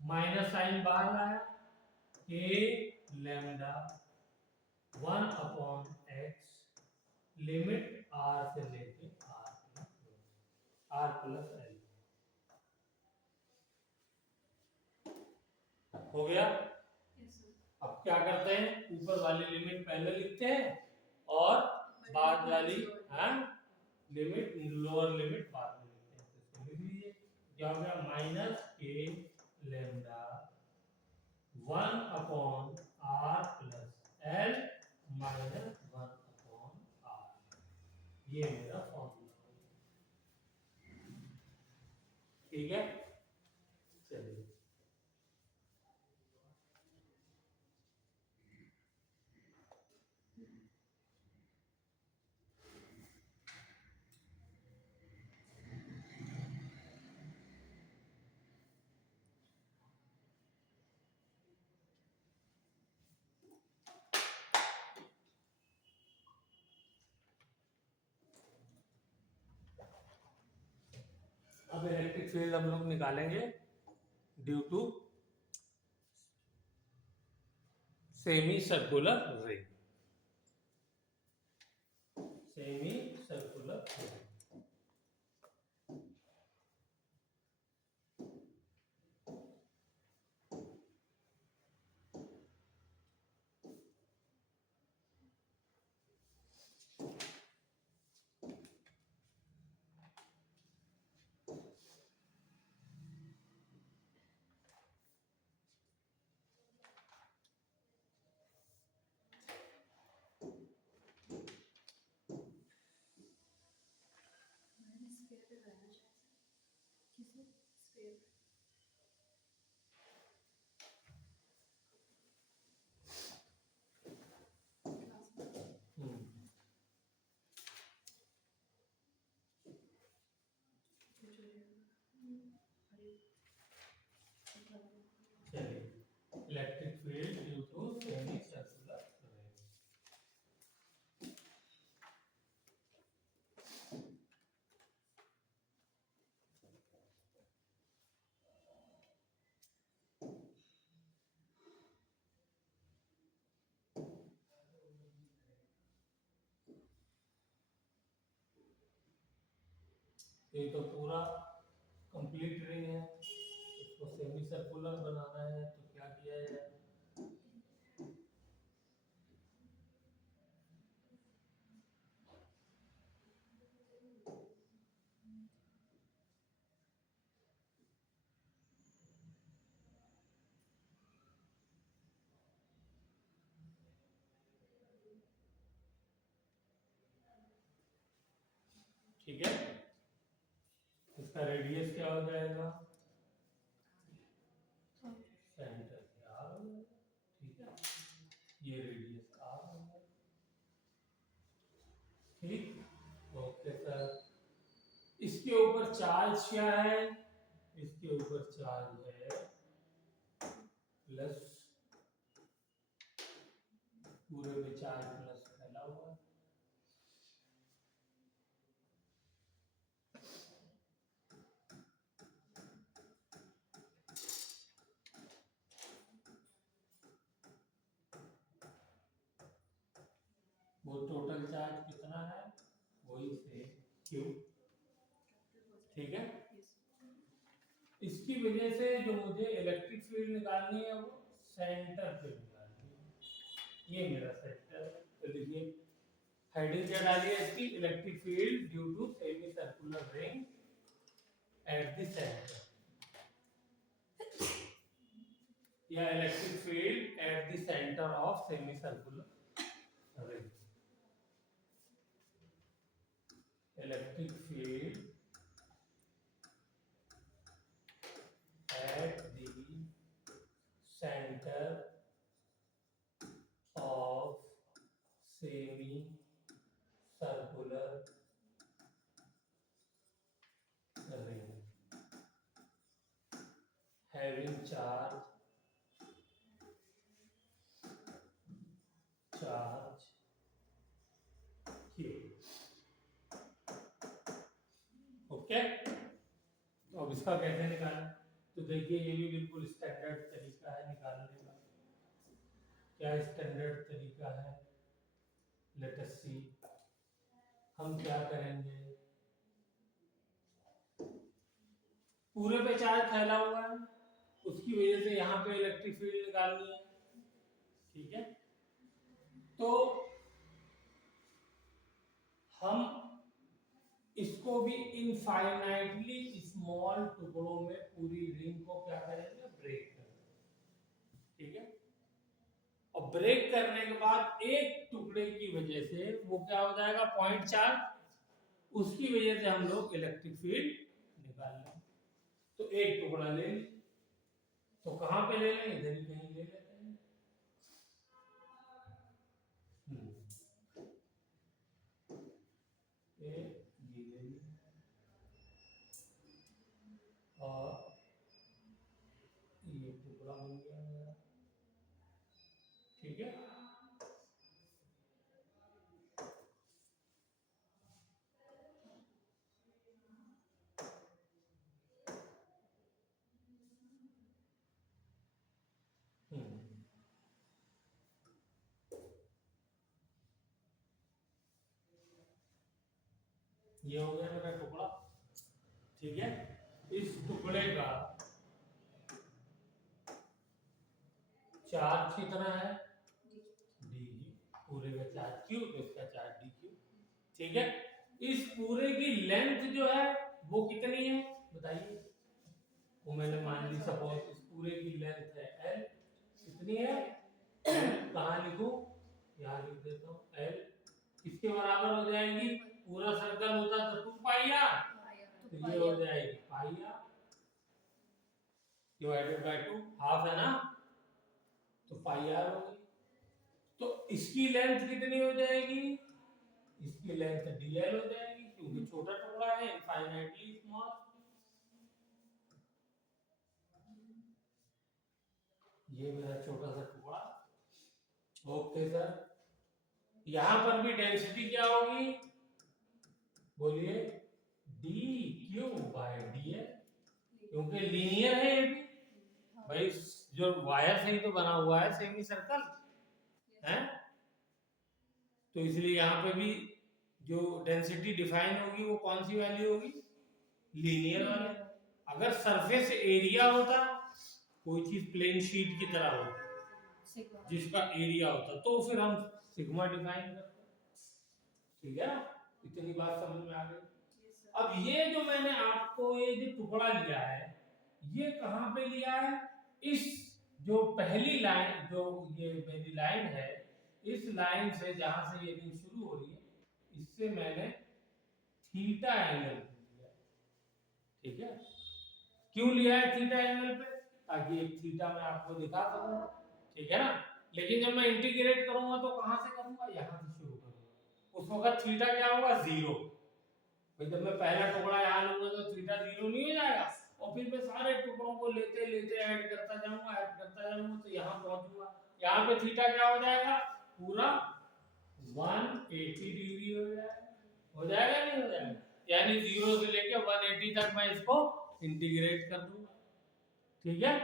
माइनस साइन बाहर लाया, k lambda 1 upon x limit r से लेके r प्लस l, हो गया। अब क्या करते हैं, ऊपर वाली लिमिट पहले लिखते हैं और बाद वाली लिमिट, लोअर लिमिट बाद में लिखते हैं, तो इसको लिख लीजिए, क्या हो गया, माइनस के lambda 1 upon r plus l minus 1 upon r, ये मेरा फॉर्मूला, ठीक है। चलिए अब इलेक्ट्रिक फील्ड हम लोग निकालेंगे due to semi circular ring, semi circular ring, चलिए, electric field due to semi circular ring. ये तो पूरा कंप्लीट रिंग है, इसको सेमी सर्कुलर बनाना है तो क्या किया जाए? ठीक है, इसका रेडियस क्या हो जाएगा? सेंटर से आर हो जाएगा। ठीक है, ये रेडियस आर हो जाएगा। ठीक, ओके सर। इसके ऊपर चार्ज क्या है? इसके ऊपर चार्ज है प्लस, पूरे में चार्ज प्लस फैला हुआ है। वो टोटल चार्ज कितना है? वही से क्यू। ठीक है, इसकी वजह से जो मुझे इलेक्ट्रिक फील्ड निकालनी है वो सेंटर पे निकालनी है। ये मेरा सेंटर है, तो देखिए हेडिंग क्या डाली है इसकी? Electric field due to semi circular ring at the centre, या electric field at the centre of semi circular ring. Electric field at the center of semi circular ring having charge q। Okay, तो अब इसका कैसे निकालें? तो देखिए ये भी बिल्कुल स्टैंडर्ड तरीका है निकालने का। क्या स्टैंडर्ड तरीका है? लेट अस सी। हम क्या करेंगे, पूरे पे चार्ज फैला हुआ है, उसकी वजह से यहाँ पे इलेक्ट्रिक फील्ड निकालनी है। ठीक है, तो हम इसको भी इनफाइनाइटली स्मॉल टुकड़ों में पूरी रिंग को क्या करेंगे? ब्रेक करेंगे। ठीक है, और ब्रेक करने के बाद एक टुकड़े की वजह से वो क्या हो जाएगा? पॉइंट चार्ज, उसकी वजह से हम लोग इलेक्ट्रिक फील्ड निकाल लेंगे। तो एक टुकड़ा ले लें, तो कहां पे ले लें? इधर ही कहीं ले लेते हैं। ये ले लें और ये टुकड़ा बन गया मेरा। ठीक है, ये हो गया मेरा टुकड़ा। ठीक है, इस टुकड़े का चार्ज कितना है? डी, पूरे का चार्ज क्यू, तो इसका चार्ज डी क्यू। ठीक है, इस पूरे की लेंथ जो है वो कितनी है बताइए? वो मैंने मान ली सपोज इस पूरे की लेंथ है एल, कितनी है? एल कहाँ लिखूं? यहाँ लिख देता हूँ एल, किसके बराबर हो जाएगी? पूरा सर्कल होता तो 2 पाई आर, तो ये हो जाएगी पाई आर। डिवाइडेड बाय 2 हाफ है ना, तो पाई आर हो गई। तो इसकी लेंथ कितनी हो जाएगी, इसकी लेंथ डीएल हो जाएगी क्योंकि छोटा टुकड़ा है, इनफाइनाइटली स्मॉल। ये मेरा छोटा सा टुकड़ा। ओके सर, यहां पर भी डेंसिटी क्या होगी, बोलिए, d q by d l, क्योंकि लीनियर है ये भी भाई, जो वायर से ही तो बना हुआ है सेमी सर्कल है, तो इसलिए यहाँ पे भी जो डेंसिटी डिफाइन होगी वो कौन सी वैल्यू होगी, लीनियर वाली। अगर सरफेस एरिया होता, कोई चीज प्लेन शीट की तरह होती जिसका एरिया होता, तो फिर हम सिग्मा डिफाइन करते। ठीक है, इतनी बात समझ में आ गई। अब ये जो मैंने आपको ये जो टुकड़ा लिया है, ये कहाँ पे लिया है, इस जो पहली लाइन, जो ये मेरी लाइन है, इस लाइन से जहां से ये रिंग शुरू हो रही है, इससे मैंने थीटा एंगल लिया। ठीक है, क्यों लिया है थीटा एंगल पे, ताकि एक थीटा मैं आपको दिखा सकूं। ठीक है ना, लेकिन जब मैं इंटीग्रेट करूंगा तो कहां से करूंगा, यहां से शुरू करूंगा, उस वक्त थीटा क्या होगा, 0। भाई जब मैं पहला टुकड़ा यहाँ लूंगा तो थीटा 0 नहीं हो जाएगा, और फिर मैं सारे टुकड़ों को लेते लेते ऐड करता जाऊंगा तो यहाँ पहुंचूंगा, यहाँ पे थीटा क्या हो जाएगा, पूरा 180 डिग्री हो जाएगा नहीं हो जाएगा, यानी 0 से लेके 180 तक मैं इसको इंटीग्रेट कर दूंगा। ठीक है,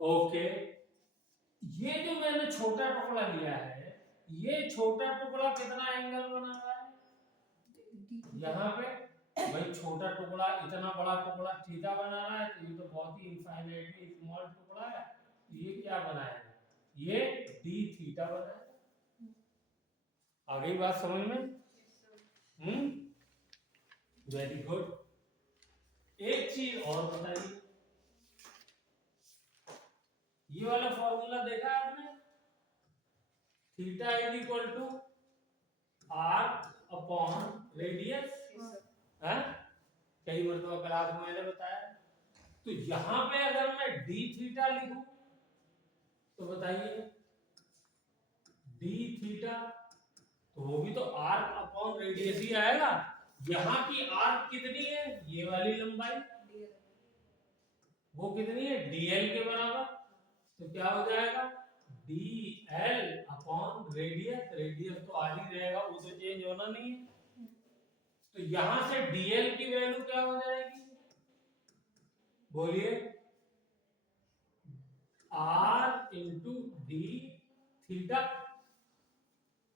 ओके। ये जो मैंने छोटा टुकड़ा लिया है, ये छोटा टुकड़ा कितना एंगल बना रहा है, यहाँ पे भाई छोटा टुकड़ा इतना बड़ा टुकड़ा थीटा बना रहा है, तो ये तो बहुत ही इनफाइनाइटली स्मॉल टुकड़ा है, ये क्या बनाएगा, ये डी थीटा बनाएगा। आ गई बात समझ में, वेरी गुड। एक चीज और बताइए, ये वाला फॉर्मूला देखा आपने, theta is equal to r upon radius, है, कई मरतबा क्लास में मैंने बताया। तो यहां पे अगर मैं डी थीटा लिखूं तो बताइए, डी थीटा तो वो भी तो आर अपॉन रेडियस ही आएगा। यहाँ की आर कितनी है, ये वाली लंबाई, वो कितनी है, डीएल के बराबर, तो क्या हो जाएगा, डीएल अपॉन रेडियस, रेडियस तो आर ही रहेगा, उसे चेंज होना नहीं है। तो यहां से डीएल की वैल्यू क्या हो जाएगी, बोलिए, आर इंटू डी थीटा,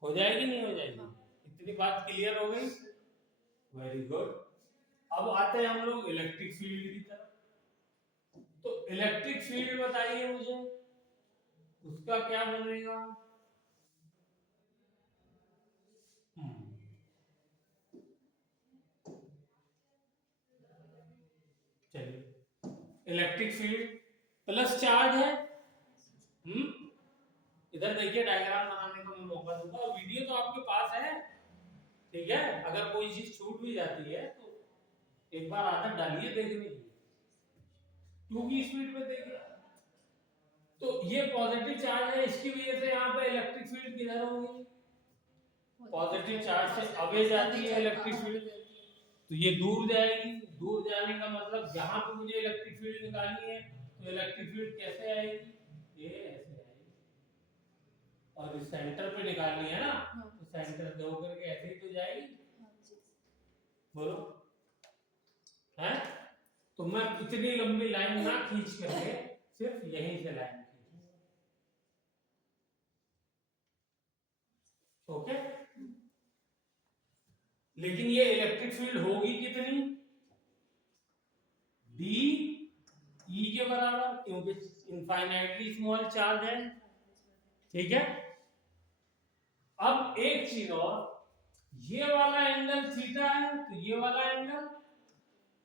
हो जाएगी नहीं हो जाएगी, इतनी बात क्लियर हो गई, वेरी गुड। अब आते हैं हम लोग इलेक्ट्रिक फील्ड की तरफ। तो इलेक्ट्रिक फील्ड बताइए मुझे, उसका क्या बनेगा, चलिए, इलेक्ट्रिक फील्ड प्लस चार्ज है, इधर देखिए डायग्राम बनाने का मैं मौका दूंगा, और वीडियो तो आपके पास है। ठीक है, अगर कोई चीज छूट भी जाती है तो एक बार आदत डालिए देखने की, 2 की स्पीड में देखिए। तो ये पॉजिटिव चार्ज है, इसकी वजह से यहाँ पे इलेक्ट्रिक फील्ड किधर होगी, पॉजिटिव चार्ज से अवे जाती है इलेक्ट्रिक फील्ड, तो ये दूर जाएगी, दूर जाने का मतलब यहाँ पे मुझे इलेक्ट्रिक फील्ड निकालनी है, तो इलेक्ट्रिक फील्ड कैसे आएगी, ये ऐसे आएगी, और इस सेंटर पे निकालनी है ना, तो सेंटर से होकर के ऐसे ही तो जाएगी, बोलो, है। तो मैं इतनी लंबी लाइन ना खींच करके सिर्फ यहीं से लाइन खींचूंगा, ओके। लेकिन ये इलेक्ट्रिक फील्ड होगी कितनी, डी ई के बराबर, क्योंकि इनफाइनाइटली स्मॉल चार्ज है। ठीक है, अब एक चीज और, ये वाला एंगल थीटा है, तो ये वाला एंगल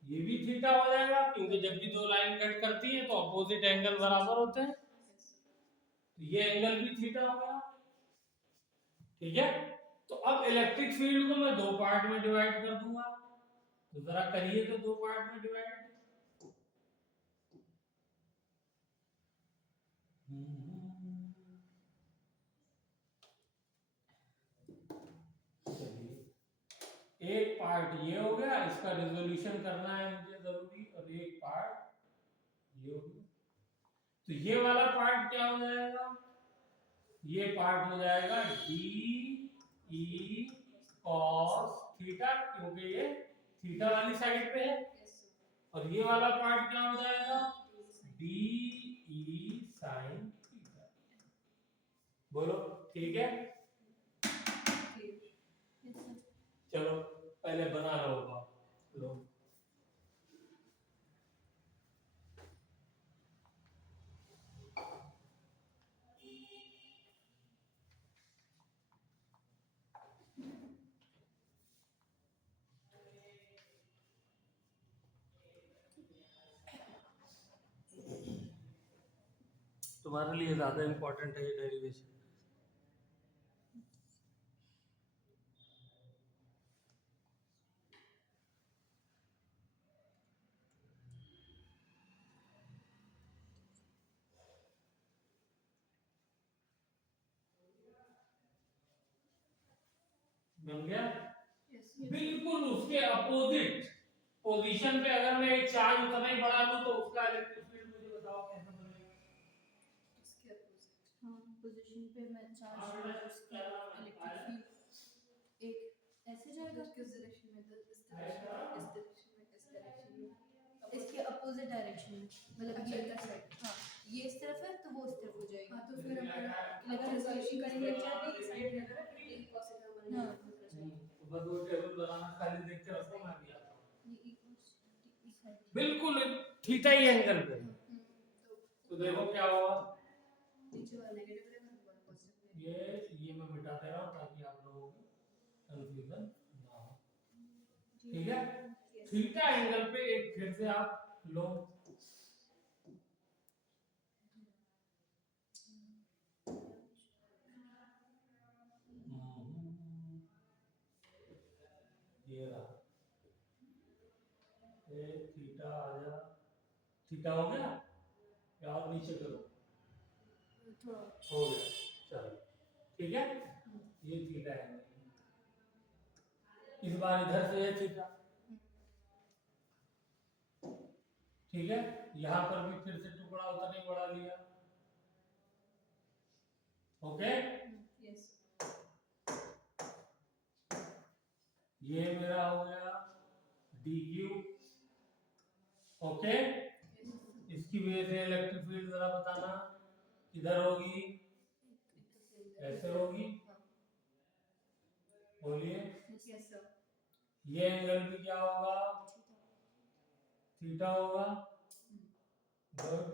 ये भी थीटा हो जाएगा, क्योंकि जब भी दो लाइन कट करती है तो अपोजिट एंगल बराबर होते हैं, तो ये एंगल भी थीटा हो गया। ठीक है, तो अब इलेक्ट्रिक फील्ड को मैं 2 पार्ट में डिवाइड कर दूंगा, तो जरा करिए तो 2 पार्ट में डिवाइड, पार्ट ये हो गया, इसका रिजोल्यूशन करना है मुझे जरूरी, और एक पार्ट ये हो गया। तो ये वाला पार्ट क्या हो जाएगा, ये पार्ट हो जाएगा डी ई कॉस थीटा, क्योंकि ये थीटा वाली साइड पे है, और ये वाला पार्ट क्या हो जाएगा डी ई साइन थीटा। बोलो ठीक है। चलो पहले बना लो लो। तुम्हारे लिए ज्यादा इंपॉर्टेंट है ये डेरिवेशन। बन गया। बिल्कुल उसके अपोजिट पोजीशन पे अगर मैं एक चार्ज उतना ही बढ़ा दूं तो उसका इलेक्ट्रिक फील्ड मुझे बताओ कैसे बनेगा। उसके अपोजिट हां पोजीशन पे मैं चार्ज उसका इलेक्ट्रिक फील्ड एक ऐसे जाएगा किस डायरेक्शन में, इस डायरेक्शन में, इस डायरेक्शन में, इसके अपोजिट डायरेक्शन में, मतलब ये साइड, हां ये इस तरफ है तो वो उस तरफ हो जाएगी। हां तो फिर हमारा अगर रिजोल्यूशन करेंगे चाहे साइड में अगर ये cos थीटा हमारा निकल जाएगा। तो बस वो टेबल बनाना खाली देख के रखो, मैं भी आता हूं। ये इक्वल्स इस साइड बिल्कुल थीटा ही एंगल पे। तो देखो क्या हुआ, नीचे वाला नेगेटिव रहेगा ऊपर पॉजिटिव। ये मैं मिटा दे रहा हूं ताकि आप लोगों को कंफ्यूजन ना हो। ठीक है, थीटा एंगल पे एक फिर से आप लो, ये रहा, एक थीटा आ जा, थीटा हो गया या और नीचे करो, थोड़ा हो गया, चलो ठीक है। ये थीटा है, इस बार इधर से ये थीटा, ठीक है। यहां पर भी फिर से टुकड़ा उतना ही बढ़ा लिया, ओके। यस ये मेरा हो गया डी क्यू, ओके। इसकी वजह से इलेक्ट्रिक फील्ड जरा बताना किधर होगी, ऐसे होगी, बोलिए। यस सर ये एंगल भी क्या होगा, थीटा होगा, गुड,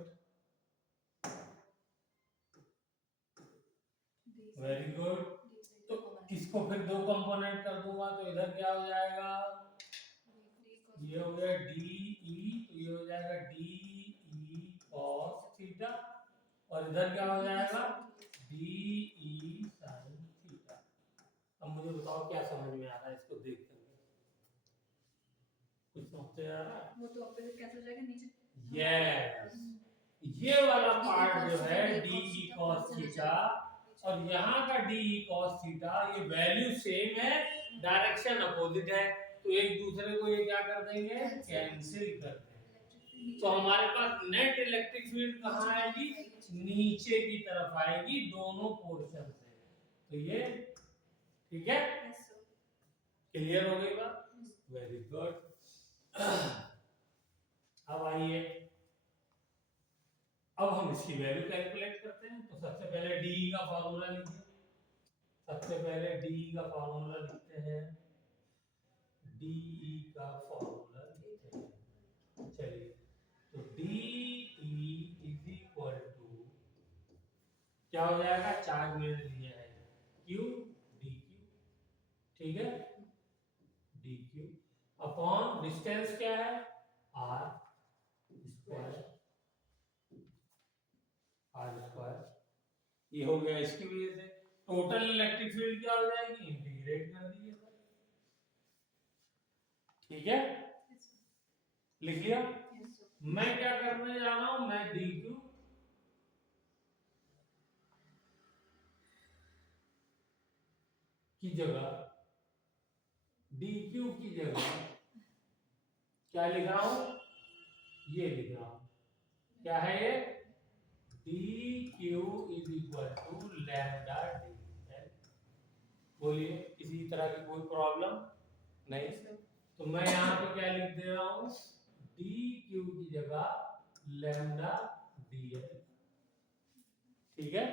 वेरी गुड। तो इसको फिर दो कंपोनेंट कर दूंगा तो इधर क्या हो जाएगा, ये हो गया डी ई, तो ये हो जाएगा डी ई कॉस थीटा, और इधर क्या हो जाएगा डी ई साइन थीटा। अब मुझे बताओ क्या समझ में आ रहा है इसको देख कर, कुछ समझ आ रहा है? वो तो ऑपोजिट कैसे हो जाएगा नीचे। यस, ये वाला पार्ट जो है डी ई कॉस थीटा और यहाँ का डी ई कॉस थीटा, ये वैल्यू सेम है, डायरेक्शन अपोजिट है, तो एक दूसरे को ये क्या कर देंगे, कैंसिल कर देंगे। तो हमारे पास नेट इलेक्ट्रिक फील्ड कहाँ आएगी, नीचे की तरफ आएगी दोनों पोर्शन से। तो ये ठीक है, क्लियर हो गई बात, वेरी गुड। अब आइए, अब हम इसकी वैल्यू कैलकुलेट करते हैं। तो सबसे पहले डी का फार्मूला लिखिए, सबसे पहले डी का फार्मूला लिखते हैं, डी का फार्मूला लिखते हैं, चलिए। तो डी इज इक्वल टू क्या हो जाएगा, चार्ज मैंने लिया है क्यू डी क्यू, ठीक है, डी क्यू अपॉन डिस्टेंस क्या है आर स्क्वायर, आर स्क्वायर, ये हो गया इसकी वजह से। टोटल इलेक्ट्रिक फील्ड क्या हो जाएगी, इंटीग्रेट कर दीजिए सर, ठीक है, लिख लिया। मैं क्या करने जा रहा हूं, मैं डी क्यू की जगह डी क्यू की जगह क्या लिख रहा हूं, ये लिख रहा हूं, क्या है ये, d q is equal to lambda d l. बोलिए किसी तरह की कोई प्रॉब्लम नहीं। तो मैं यहाँ पे क्या लिख दे रहा हूँ, डी क्यू की जगह लैम्डा डी एल। ठीक है,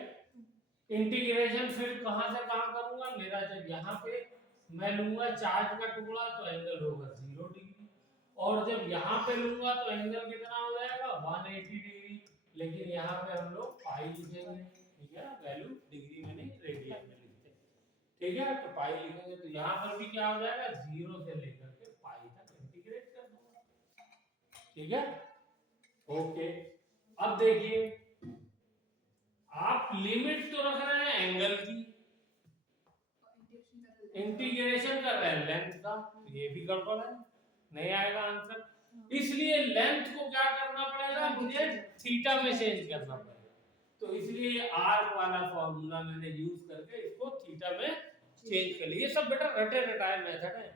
इंटीग्रेशन फिर कहां से कहां करूंगा, मेरा जब यहाँ पे मैं लूंगा चार्ज का टुकड़ा तो एंगल होगा 0 डिग्री, और जब यहाँ पे लूंगा तो एंगल कितना हो जाएगा 180 डिग्री, लेकिन यहाँ पे हम लोग पाई लिखेंगे। ठीक है, वैल्यू डिग्री में नहीं रेडियन में लिखते हैं। ठीक है, तो पाई लिखेंगे तो यहाँ पर भी क्या हो जाएगा 0 से लेकर के पाई तक इंटीग्रेट कर दूंगा। ठीक है, ओके। अब देखिए आप लिमिट तो रख रहे हैं एंगल की, इंटीग्रेशन कर रहे हैं लेंथ का, ये भी गड़बड़ है, नहीं आएगा आंसर। इसलिए लेंथ को क्या करना पड़ेगा, मुझे थीटा में चेंज करना पड़ेगा। तो इसलिए आर्क वाला फॉर्मूला मैंने यूज करके इसको थीटा में चेंज कर लिया। ये सब बेटा रटे रटाए मेथड है,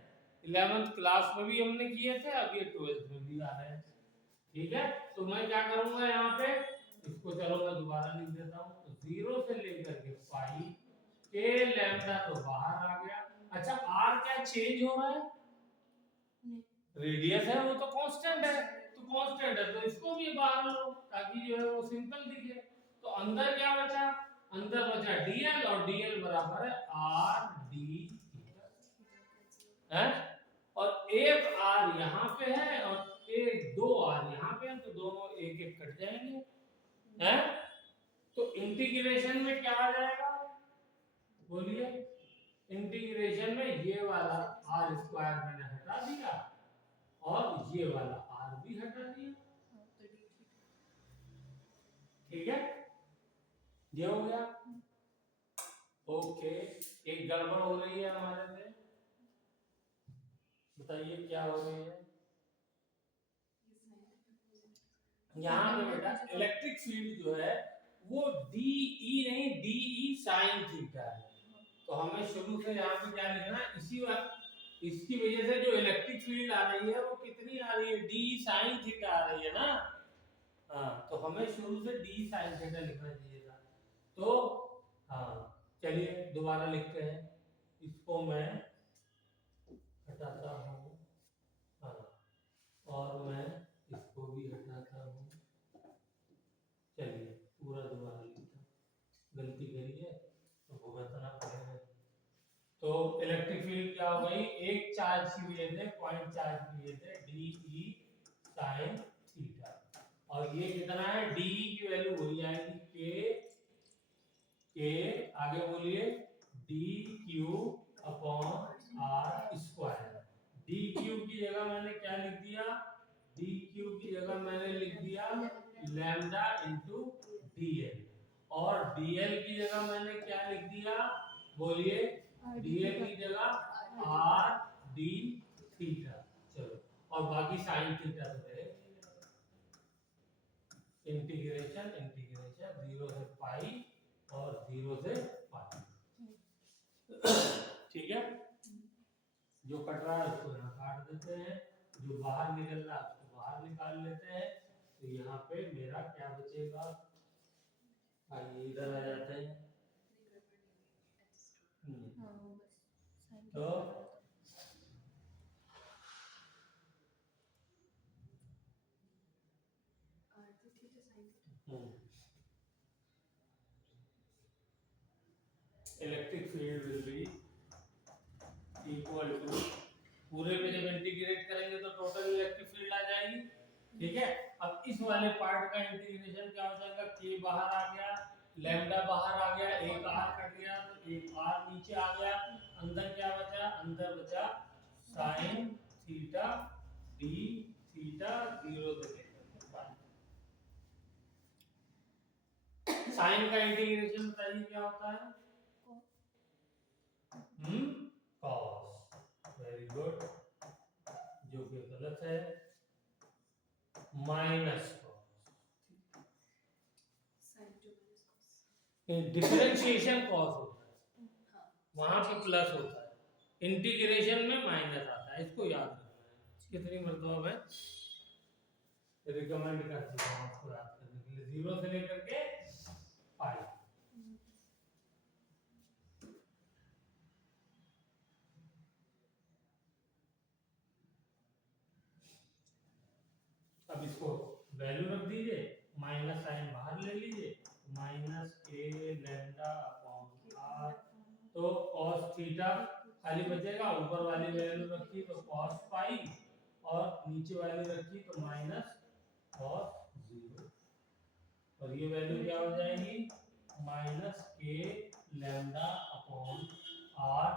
11th क्लास में भी हमने किए थे, अब ये 12th में भी आ रहे हैं। ठीक है, तो मैं क्या करूंगा यहाँ पे, इसको चलो मैं दोबारा लिख देता हूँ। तो 0 से लेकर के पाई के लैम्डा तो बाहर आ गया। अच्छा आर क्या चेंज हो रहा है, रेडियस है वो तो कांस्टेंट है, तो कांस्टेंट है तो इसको भी बाहर लो ताकि जो है वो सिंपल दिखे। तो अंदर क्या बचा, अंदर बचा dl, और dl बराबर है r d है, और एक r यहाँ पे है और एक 2 r यहाँ पे है, तो दोनों एक एक कट जाएंगे है। तो इंटीग्रेशन में क्या आ जाएगा, बोलिए, इंटीग्रेशन में ये वाला r स्क्वायर मैंने हटा दिया और ये वाला r भी हटा दिया। ठीक है, ये हो गया। ओके, एक गड़बड़ हो रही है हमारे में, बताइए क्या हो रही है। यहाँ पे बेटा इलेक्ट्रिक फील्ड जो है वो डी ई नहीं, डी ई साइन थीटा है। तो हमें शुरू से यहाँ पे क्या लिखना है, इसकी वजह से जो इलेक्ट्रिक फील्ड आ रही है वो कितनी आ रही है, डी साइन थीटा आ रही है ना। हाँ, तो हमें शुरू से डी साइन थीटा लिखना चाहिए था। तो हाँ चलिए दोबारा लिखते हैं, इसको मैं हटाता हूँ, हाँ, और मैं इसको भी हटाता हूँ। चलिए पूरा दोबारा लिखता हूँ, गलती करी है तो भुगतना पड़ेगा। तो इलेक्ट्रिक फील्ड क्या हो गई, एक चार्ज की वजह से, पॉइंट चार्ज की वजह से डी ई साइन थीटा, और ये कितना है, डी की वैल्यू हो जाएगी के आगे बोलिए d q upon r square. D q की जगह मैंने क्या लिख दिया, डी क्यू की जगह मैंने लिख दिया लैम्डा इनटू डीएल, और डीएल की जगह मैंने क्या लिख दिया, बोलिए, डीएल की जगह आर डी थीटा। चलो, और बाकी साइन थीटा तो है। इंटीग्रेशन 0 से पाई और 0 से पाई। ठीक है, जो कट रहा है उसको यहाँ काट देते हैं, जो बाहर निकल रहा है उसको बाहर निकाल लेते हैं। तो यहाँ पे मेरा क्या बचेगा, आइए इधर आ जाते हैं। तो electric field will be equal to, पूरे पे जब इंटीग्रेट करेंगे तो टोटल इलेक्ट्रिक फील्ड आ जाएगी। ठीक है, अब इस वाले पार्ट का इंटीग्रेशन क्या हो जाएगा, के बाहर आ गया, लैम्डा बाहर आ गया, एक आर कट गया तो एक आर नीचे आ गया, अंदर क्या बचा, अंदर बचा साइन थीटा डी थीटा 0 से लेकर पाई। साइन का इंटीग्रेशन बताइए क्या होता है, कॉस, वेरी गुड, जो कि गलत है, माइनस कॉस। डिफरेंशिएशन कॉस होता है, वहां पे प्लस होता है, इंटीग्रेशन में माइनस आता है, इसको याद रखना है। कितनी मरतबा मैं रिकमेंड कर चुका हूँ आपको याद करने के लिए, 0 से लेकर के पाई। अब इसको वैल्यू रख दीजिए, माइनस साइन बाहर ले लीजिए, माइनस के लैम्डा अपॉन आर, तो cos थीटा खाली बचेगा, ऊपर वाली वैल्यू रखी तो cos पाई और नीचे वाली रखी तो माइनस cos 0, और ये वैल्यू क्या हो जाएगी माइनस के लैम्डा अपॉन आर,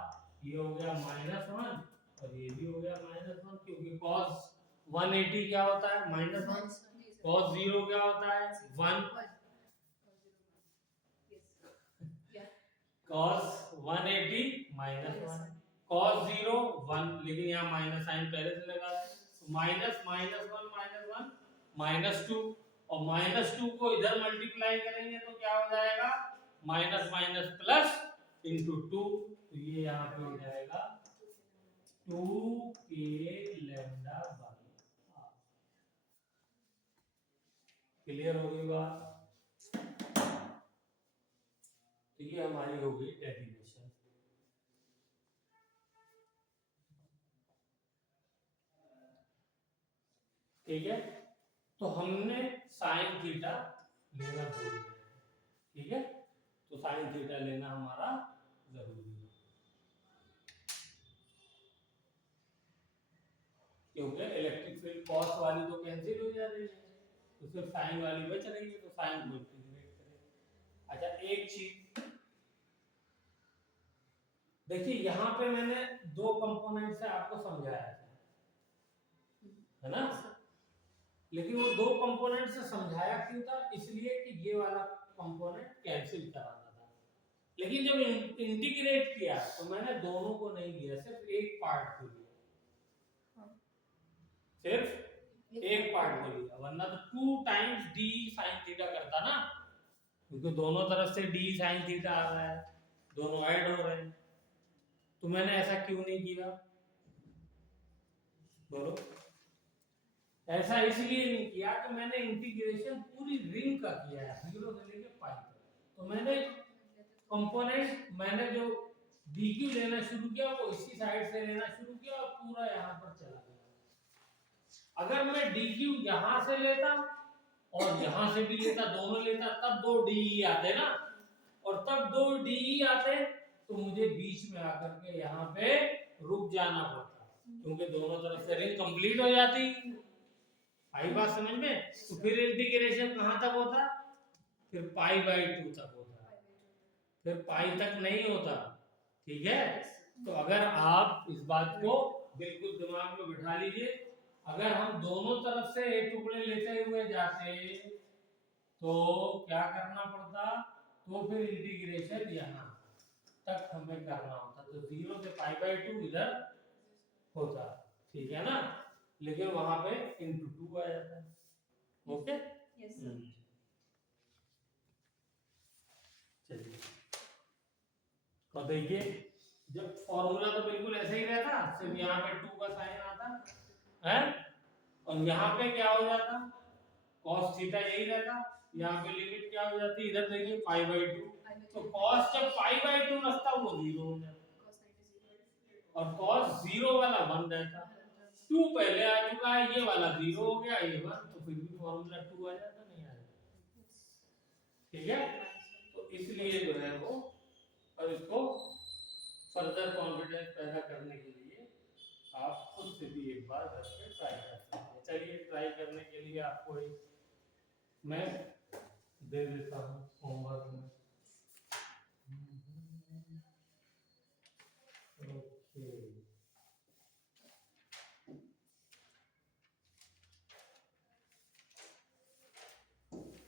ये हो गया -1 और ये भी हो गया -1, क्योंकि cos 180 क्या होता है -1, cos 0 क्या होता है 1, cos 180 -1, cos 0 1, लेकिन यहाँ माइनस साइन पहले से लगा है, माइनस -1 -2, और -2 को इधर मल्टीप्लाई करेंगे तो क्या हो जाएगा माइनस माइनस प्लस इंटू 2, तो ये यहाँ पे हो जाएगा 2 के लैम्डा बाई आर। क्लियर हो गई बात? तो ये हमारी हो गई डेरिवेशन। ठीक है, तो हमने साइन थीटा लेना भूल गए, ठीक है, तो साइन थीटा लेना हमारा जरूरी है, क्योंकि इलेक्ट्रिक फील्ड कॉस वाली तो कैंसिल हो जा रही है, तो सिर्फ साइन वाली बच रही है, तो साइन को इंटीग्रेट करें। अच्छा एक चीज देखिए, यहाँ पे मैंने दो कंपोनेंट से आपको समझाया था, है ना, लेकिन वो दो कंपोनेंट से समझाया क्यों था, इसलिए कि ये वाला कंपोनेंट कैंसिल कराना था, लेकिन जब इंटीग्रेट किया तो मैंने दोनों को नहीं लिया, सिर्फ एक पार्ट को लिया, सिर्फ एक पार्ट को लिया, वरना तो 2 टाइम्स d sin थीटा करता ना, क्योंकि दोनों तरफ से d sin थीटा आ रहा है, दोनों ऐड हो रहे हैं, तो मैंने ऐसा क्यों नहीं किया बोलो? ऐसा इसलिए नहीं किया कि मैंने इंटीग्रेशन पूरी रिंग का किया है 0 से लेके पाई तक, तो मैंने कंपोनेंट मैंने जो dq लेना शुरू किया वो इसी साइड से लेना शुरू किया और पूरा यहाँ पर चला गया। अगर मैं dq यहाँ से लेता और यहाँ से भी लेता, दोनों लेता, तब 2 de आते ना, और तब 2 de आते तो मुझे बीच में आकर के यहाँ पे रुक जाना पड़ता, क्योंकि दोनों तरफ से रिंग कंप्लीट हो जाती। आई बात समझ में? तो फिर इंटीग्रेशन कहाँ तक होता, फिर π/2 तक होता, फिर पाई तक नहीं होता, ठीक है। तो अगर आप इस बात को बिल्कुल दिमाग में बिठा लीजिए, अगर हम दोनों तरफ से एक टुकड़े लेते हुए जाते तो क्या करना पड़ता, तो फिर इंटीग्रेशन यहाँ तक हमें करना होता, तो 0 से π/2 इधर होता, ठीक है ना, लेकिन वहां पे into 2 आ जाता है। ओके, यस चलिए, तो देखिए जब फॉर्मूला तो बिल्कुल ऐसे ही रहता, सिर्फ यहाँ पे 2 का साइन आता है, और यहाँ पे क्या हो जाता cos थीटा यही रहता, यहाँ पे लिमिट क्या हो जाती, इधर देखिए π/2, तो cos जब π/2 रखता वो 0 हो जाता, और cos 0 वाला 1 रहता, 2 पहले आ चुका है, ये वाला 0 हो गया, ये 1, तो फिर भी फॉर्मूला 2 आ जाता, नहीं आ जाता, ठीक है। तो इसलिए जो है वो, और इसको फर्दर कॉन्फिडेंस पैदा करने के लिए आप खुद से भी एक बार घर पे ट्राई कर सकते हैं। चलिए, ट्राई करने के लिए आपको एक मैं दे देता हूँ होमवर्क में। ओके,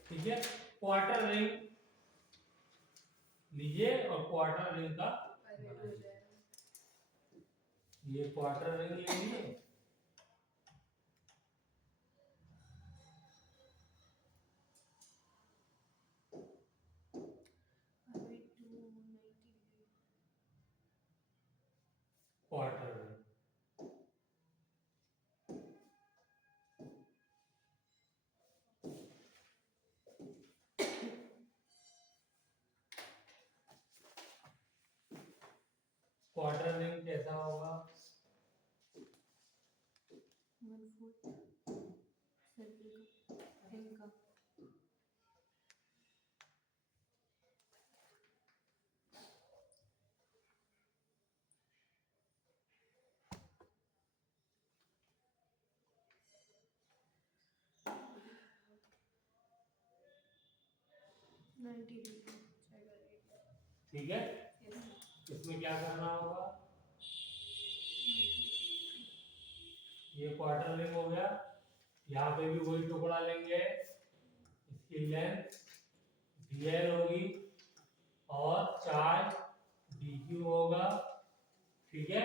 ठीक है, क्वार्टर रिंग लीजिए और क्वार्टर रिंग का ये क्वार्टर रिंग लीजिए, क्वार्टर रिंग कैसा होगा? 1/4 सर्कल का रिंग का 90 डिग्री जाएगा। ठीक है, इसमें क्या करना होगा? ये क्वार्टर रिंग हो गया, यहाँ पे भी वही टुकड़ा लेंगे, इसकी लेंथ dl होगी और चार्ज dq होगा, ठीक है।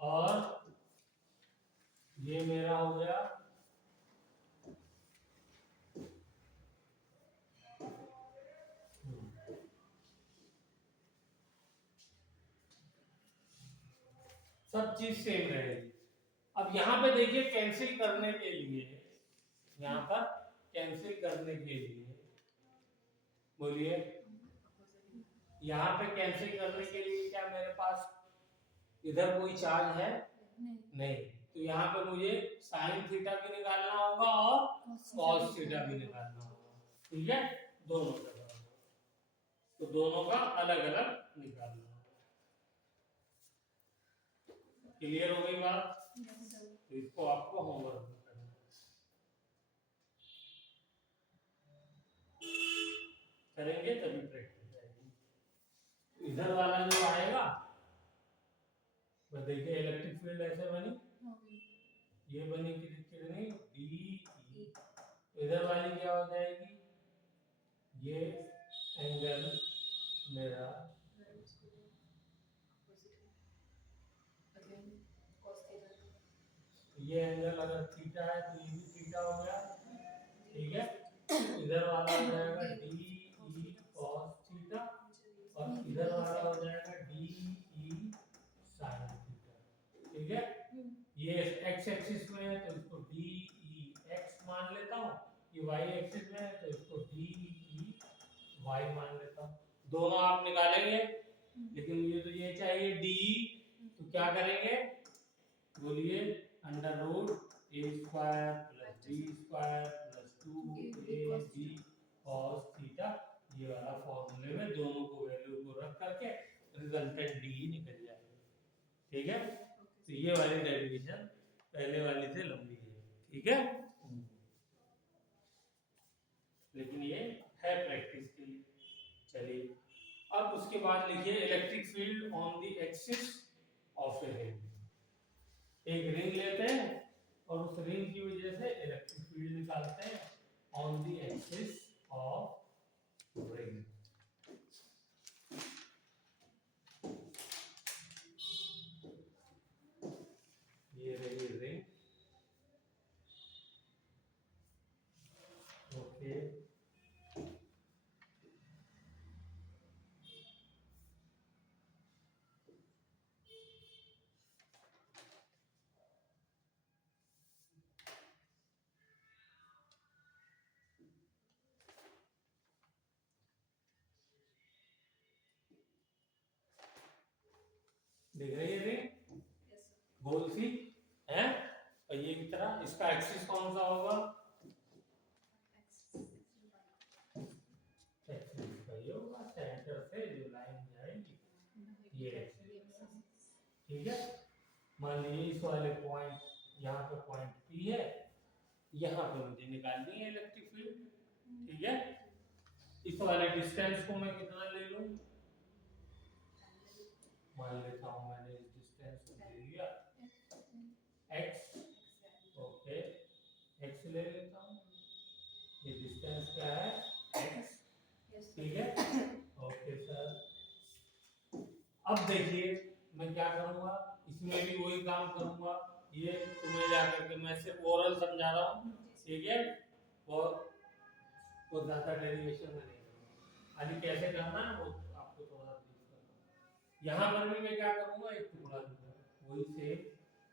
और ये मेरा हो गया सब चीज सेम रहेगी। अब यहाँ पे देखिए कैंसिल करने के लिए, यहाँ पर कैंसिल करने के लिए बोलिए, यहाँ पे कैंसिल करने के लिए क्या मेरे पास इधर कोई चार्ज है? नहीं। तो यहाँ पे मुझे साइन थीटा भी निकालना होगा और कॉस थीटा भी निकालना होगा, ठीक है। दोनों का, तो दोनों का अलग अलग निकालना होगा। क्लियर हो गई बात? तो इसको आपको होमवर्क करना है, करेंगे तभी प्रैक्टिस आएगी। इधर वाला जो आएगा वो देखिए इलेक्ट्रिक फील्ड ऐसे बनी, ये बनी कितनी डी, इधर वाली क्या हो जाएगी? ये एंगल मेरा ये एंगल अगर थीटा है तो ये भी थीटा हो गया, ठीक है। इधर वाला हो जाएगा डी ई cos थीटा और इधर वाला हो जाएगा डी ई sin थीटा, ठीक है। ये x एक्सिस में है तो इसको डी ई x मान लेता हूँ, ये y एक्सिस में है तो इसको डी ई y मान लेता हूँ। दोनों आप निकालेंगे, लेकिन ये तो ये चाहिए डी, तो क्या करेंगे बोलिए? Under root a square plus b square plus 2ab cos theta, ये वाला फॉर्मूले में दोनों को वैल्यू को रख करके रिजल्टेंट d निकल जाएगा, ठीक है। तो ये वाली डेरिवेशन पहले वाली से लंबी है, ठीक है, लेकिन ये है प्रैक्टिस के लिए। चलिए अब उसके बाद लिखिए electric field on the axis of a ring. एक रिंग लेते हैं और उस रिंग की वजह से इलेक्ट्रिक फील्ड निकालते हैं on the axis of ring. ये रही रिंग, ओके। देख रही है रिंग गोल सी है, और ये की तरह इसका एक्सिस कौन सा होगा? एक्सिस का ये होगा, सेंटर से जो लाइन जाएगी ये एक्सिस, ठीक है। मान लीजिए इस वाले पॉइंट, यहाँ पे पॉइंट P है, यहाँ पे मुझे निकालनी है इलेक्ट्रिक फील्ड, ठीक है। इस वाले डिस्टेंस को मैं कितना ले लूं? मान लेता हूं मैंने इस डिस्टेंस को ले लिया x, ओके, x ले लेता हूं, ये डिस्टेंस क्या है? x, ठीक है, ओके सर। अब देखिए मैं क्या करूंगा, इसमें भी वही काम करूंगा, ये तुम्हें जाकर के मैं सिर्फ ओरल समझा रहा हूँ, ठीक है, और वो ज्यादा डेरिवेशन में नहीं करूंगा, खाली कैसे करना है वो आपको थोड़ा देख करना। यहाँ पर भी मैं क्या करूंगा, एक टुकड़ा दूंगा, वही सेम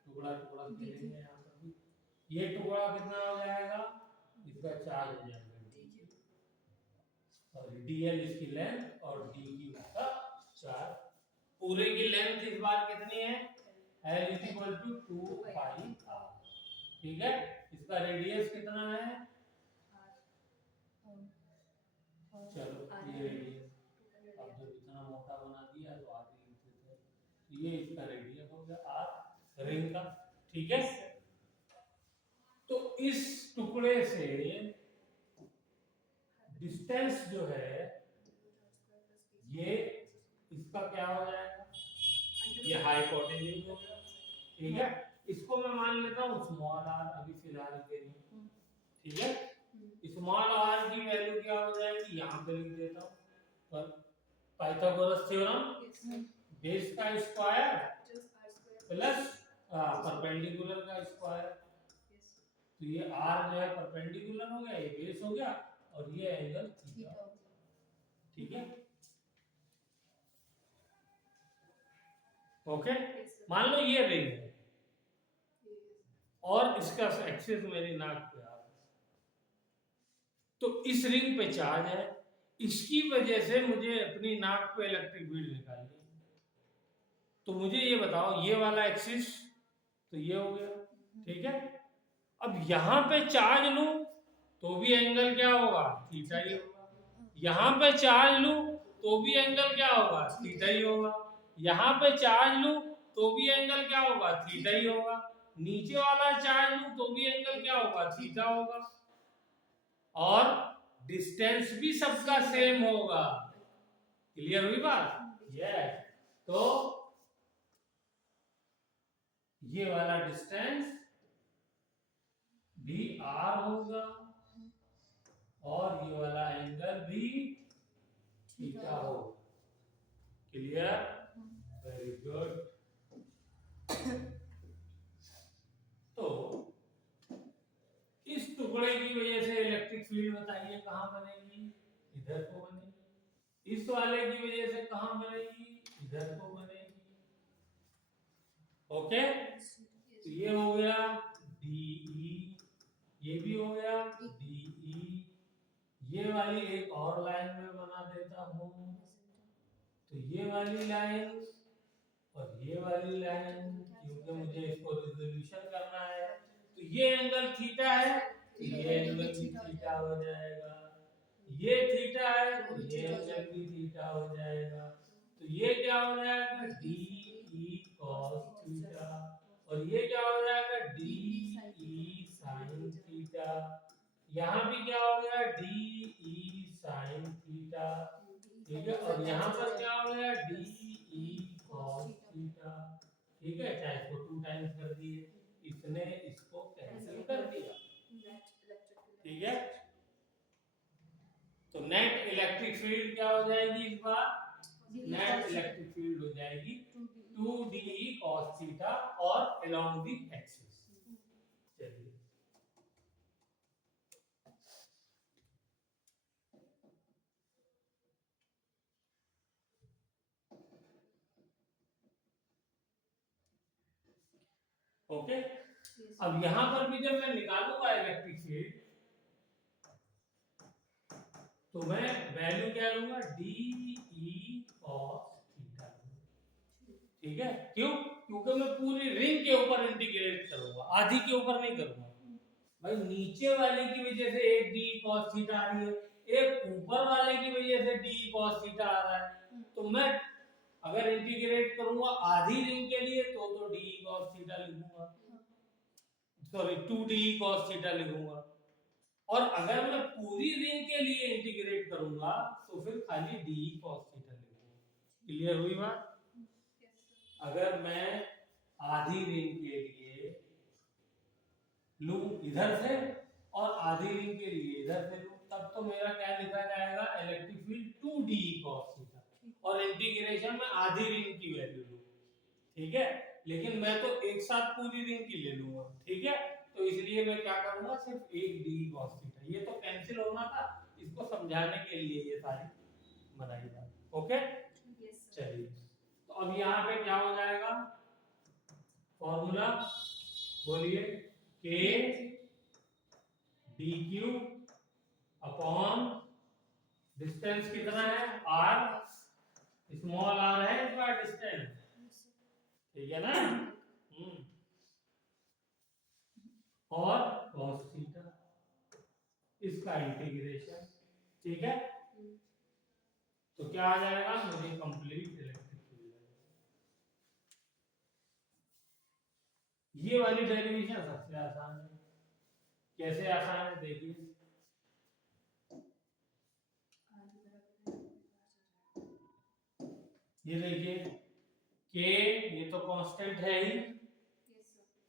टुकड़ा टुकड़ा खेलेंगे। यहाँ पर भी ये टुकड़ा कितना हो जाएगा? इसका चार्ज हो जाएगा और dl इसकी लेंथ और dq इसका चार्ज, पूरे की लेंथ इस बार कितनी है, L equal to 2 pi r, ठीक है। इसका रेडियस कितना है, चलो ये रेडियस, अब जब इतना मोटा बना दिया तो आगे लिख देते हैं, ये इसका रेडियस हो गया r रिंग का, ठीक है। तो इस टुकड़े से डिस्टेंस जो है ये इसका क्या हो जाएगा, ये हाइपोटेन्यूज हो गया, ठीक है। इसको मैं मान लेता हूँ स्मॉल r अभी फिलहाल के लिए, ठीक है। स्मॉल r की वैल्यू क्या हो जाएगी, यहाँ पे लिख देता हूँ, पर पाइथागोरस थ्योरम, बेस का स्क्वायर प्लस परपेंडिकुलर का स्क्वायर, तो ये r जो है परपेंडिकुलर हो गया, ये बेस हो गया, और ये एंगल थीटा, ठीक है। ओके, मान लो ये रिंग है और इसका एक्सिस मेरी नाक पे आ रहा है, तो इस रिंग पे चार्ज है, इसकी वजह से मुझे अपनी नाक पे इलेक्ट्रिक फील्ड निकालनी है। तो मुझे ये बताओ, ये वाला एक्सिस तो ये हो गया, ठीक है। अब यहाँ पे चार्ज लूं तो भी एंगल क्या होगा, थीटा ही होगा। यहाँ पे चार्ज लूं तो भी एंगल क्या होगा, थीटा ही होगा। यहाँ पे चार्ज लूं तो भी एंगल क्या होगा, थीटा ही होगा। नीचे वाला चार्ज लूं तो भी एंगल क्या होगा, थीटा होगा। और डिस्टेंस भी सबका सेम होगा, क्लियर हुई बात, यस। तो ये वाला डिस्टेंस भी r होगा और ये वाला एंगल भी थीटा होगा, क्लियर, वेरी गुड। तो इस टुकड़े की वजह से इलेक्ट्रिक फील्ड बताइए कहां बनेगी, इधर को बनेगी। इस वाले की वजह से कहां बनेगी, इधर को बनेगी, ओके। तो ये हो गया DE, ये भी हो गया DE, ये वाली एक और लाइन में बना देता हूं, तो ये वाली लाइन और ये वाली लाइन, क्योंकि मुझे इसको रिजोल्यूशन करना है, तो ये एंगल थीटा है तो ये एंगल भी थीटा हो जाएगा, ये थीटा है तो ये एंगल भी थीटा हो जाएगा, तो ये क्या हो जाएगा, DE cos थीटा, और ये क्या हो जाएगा, DE sin थीटा। यहाँ भी क्या हो गया, DE sin थीटा, ठीक है। और यहाँ पर क्या हो गया, DE cos थीटा, ठीक है। चाहे इसको 2 टाइम्स कर दिए, इसने इसको कैंसिल कर दिया, ठीक है। तो नेट इलेक्ट्रिक फील्ड क्या हो जाएगी इस बार, नेट इलेक्ट्रिक फील्ड हो जाएगी 2DE cos थीटा और along the axis। चलिए, ओके। अब यहां पर भी जब मैं निकालूंगा इलेक्ट्रिक फील्ड, तो मैं वैल्यू क्या लूंगा, DE cos थीटा, ठीक है। क्यों, क्योंकि मैं पूरी रिंग के ऊपर इंटीग्रेट करूंगा, आधी के ऊपर नहीं करूंगा। भाई नीचे वाले की वजह से एक DE cos थीटा आ रही है, एक ऊपर वाले की वजह से DE cos थीटा आ रहा है, तो मैं अगर इंटीग्रेट करूंगा आधी रिंग के लिए तो DE cos थीटा लिखूंगा, सॉरी 2DE cos थीटा लिखूंगा। और अगर मैं पूरी रिंग के लिए इंटीग्रेट करूंगा तो फिर खाली DE cos थीटा लिखूंगा, क्लियर हुई बात। अगर मैं आधी रिंग के लिए लूं इधर से और आधी रिंग के लिए इधर से लूं, तब तो मेरा क्या लिखा जाएगा, electric field 2DE cos theta, और इंटीग्रेशन में आधी रिंग की वैल्यू लूं, ठीक है। लेकिन मैं तो एक साथ पूरी रिंग की ले लूंगा, ठीक है। तो इसलिए मैं क्या करूंगा, सिर्फ एक DE cos थीटा, ये तो कैंसिल होना था, इसको समझाने के लिए ये सारी बनाई बात, ओके। चलिए, तो अब यहाँ पे क्या हो जाएगा, फॉर्मूला बोलिए, K dq अपॉन डिस्टेंस कितना है r स्मॉल आर है इसका डिस्टेंस, ठीक है ना। और cos थीटा इसका इंटीग्रेशन, ठीक है। तो क्या आ जाएगा, मुझे कंप्लीट इलेक्ट्रिक फील्ड। ये वाली डेरिवेशन सबसे आसान है। कैसे आसान है देखिए, ये देखिए के, ये तो कांस्टेंट है ही।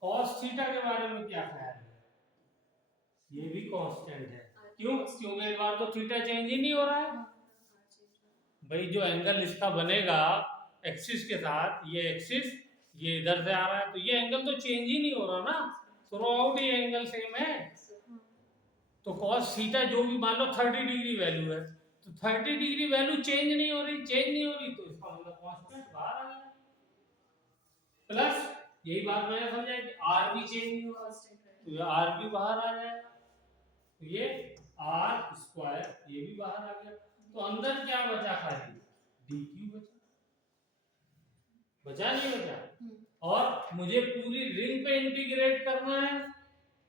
cos थीटा के बारे में क्या ख्याल है, ये भी कांस्टेंट है। क्यों, क्योंकि इस बार तो थीटा चेंज ही नहीं हो रहा है भाई। जो एंगल इसका बनेगा एक्सिस के साथ, ये एक्सिस ये इधर से आ रहा है, तो ये एंगल तो चेंज ही नहीं हो रहा ना, थ्रू आउट ये एंगल सेम है। तो cos थीटा जो भी मान लो 30 डिग्री वैल्यू है, तो 30 डिग्री वैल्यू चेंज नहीं हो रही, तो इसका मतलब कांस्टेंट बाहर आ गया। प्लस यही बात मैंने समझा कि r भी चेंज नहीं हो रहा, तो ये r भी बाहर आ जाएगा, तो ये r स्क्वायर ये भी बाहर आ गया। तो अंदर क्या बचा, खाली dq बचा, बचा नहीं बचा। और मुझे पूरी रिंग पे इंटीग्रेट करना है,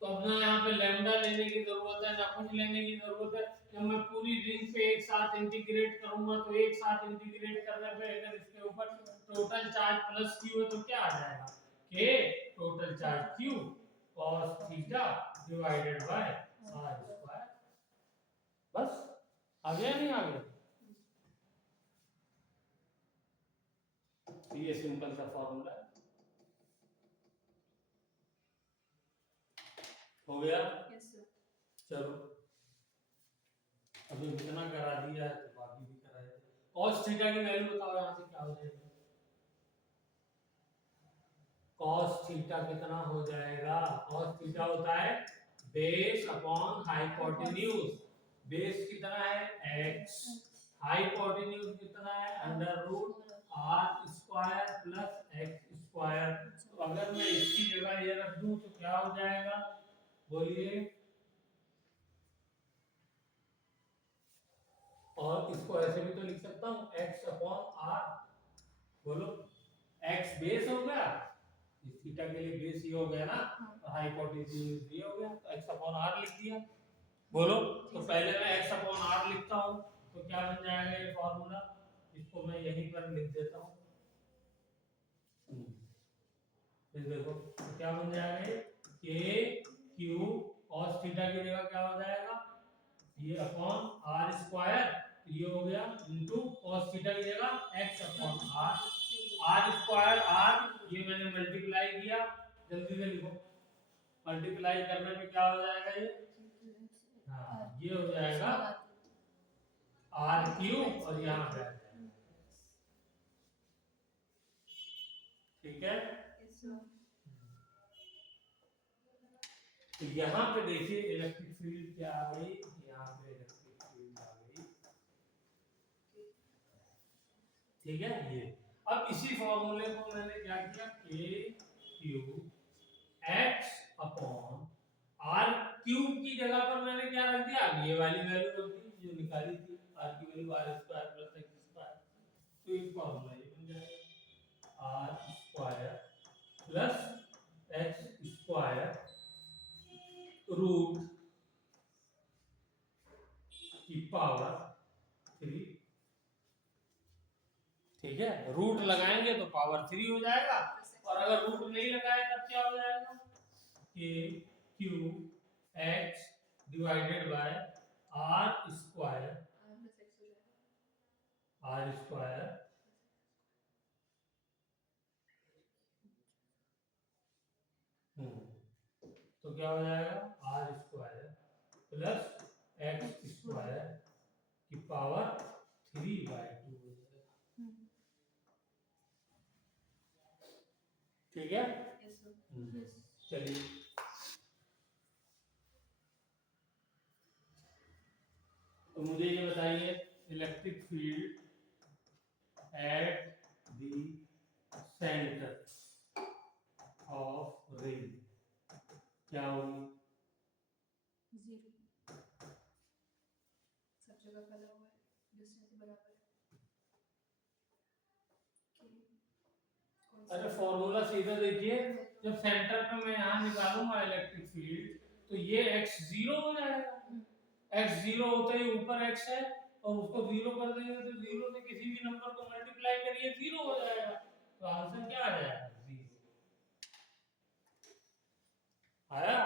तो अब ना यहाँ पे लैम्डा लेने की जरूरत है ना कुछ लेने की जरूरत है। जब मैं पूरी रिंग पे एक साथ इंटीग्रेट करूंगा, तो एक साथ इंटीग्रेट करने पे अगर इसके ऊपर टोटल चार्ज प्लस q है तो क्या आ जाएगा, k total charge q cos theta divided by r square. बस आ गया, नहीं आ गया। ये सिंपल सा फॉर्मूला हो गया। चलो अभी इतना करा दिया है तो बाकी भी करा देते। cos थीटा की वैल्यू बताओ यहाँ से क्या हो जाएगा, cos थीटा कितना हो जाएगा। cos थीटा होता है बेस अपॉन हाइपोटेन्यूज। बेस कितना है x, हाइपोटेन्यूज कितना है under root r square plus x square. तो अगर मैं इसकी जगह ये रख दूं तो क्या हो जाएगा, बोलिए। और इसको ऐसे भी तो लिख सकता हूँ x अपॉन r, बोलो। x बेस हो गया, इस थीटा के लिए बेस ये हो गया ना, और हाइपोटेन्यूज ये हो गया, तो x अपॉन r लिख दिया, बोलो। तो पहले मैं x अपॉन r लिखता हूँ, तो क्या बन जाएगा ये फॉर्मूला, इसको मैं यहीं पर लिख देता हूँ। फिर देखो तो क्या बन जाएगा, ये k q cos थीटा की जगह क्या हो जाएगा, ये अपॉन r स्क्वायर, ये हो गया इनटू cos थीटा की जगह x upon r square r, ये मैंने मल्टीप्लाई किया, जल्दी से लिखो। मल्टीप्लाई करने पे क्या हो जाएगा ये, हाँ ये हो जाएगा r क्यूब और यहाँ पे आ जाएगा, ठीक है। तो यहाँ पे देखिए इलेक्ट्रिक फील्ड क्या आ गई, यहाँ पे इलेक्ट्रिक फील्ड आ गई, ठीक है। ये अब इसी फॉर्मूले को मैंने क्या किया, k cube x upon r cube की जगह पर मैंने क्या रख दिया, ये वाली वैल्यू रख दी जो निकाली थी, r की value r square plus x square. तो एक फॉर्मूला ये बन जाएगा r square plus x square root की पावर 3, ठीक है। रूट लगाएंगे तो पावर 3 हो जाएगा, और अगर रूट नहीं लगाए तब क्या हो जाएगा, k cube x divided by r square तो क्या हो जाएगा r square plus x square की पावर 3/2 हो जाएगा, ठीक है। चलिए तो मुझे ये बताइए electric field at the centre of ring क्या होगी, 0, सब जगह फैला हुआ है, डिस्टेंस बराबर है। अरे फॉर्मूला सीधा देखिए, जब सेंटर पे मैं यहाँ निकालूंगा इलेक्ट्रिक फील्ड तो ये x 0 हो जाएगा। x 0 होते ही ऊपर x है और उसको 0 कर देंगे तो 0 से किसी भी नंबर को मल्टीप्लाई करिए 0 हो जाएगा। तो आंसर क्या आ जाएगा? 0 आया।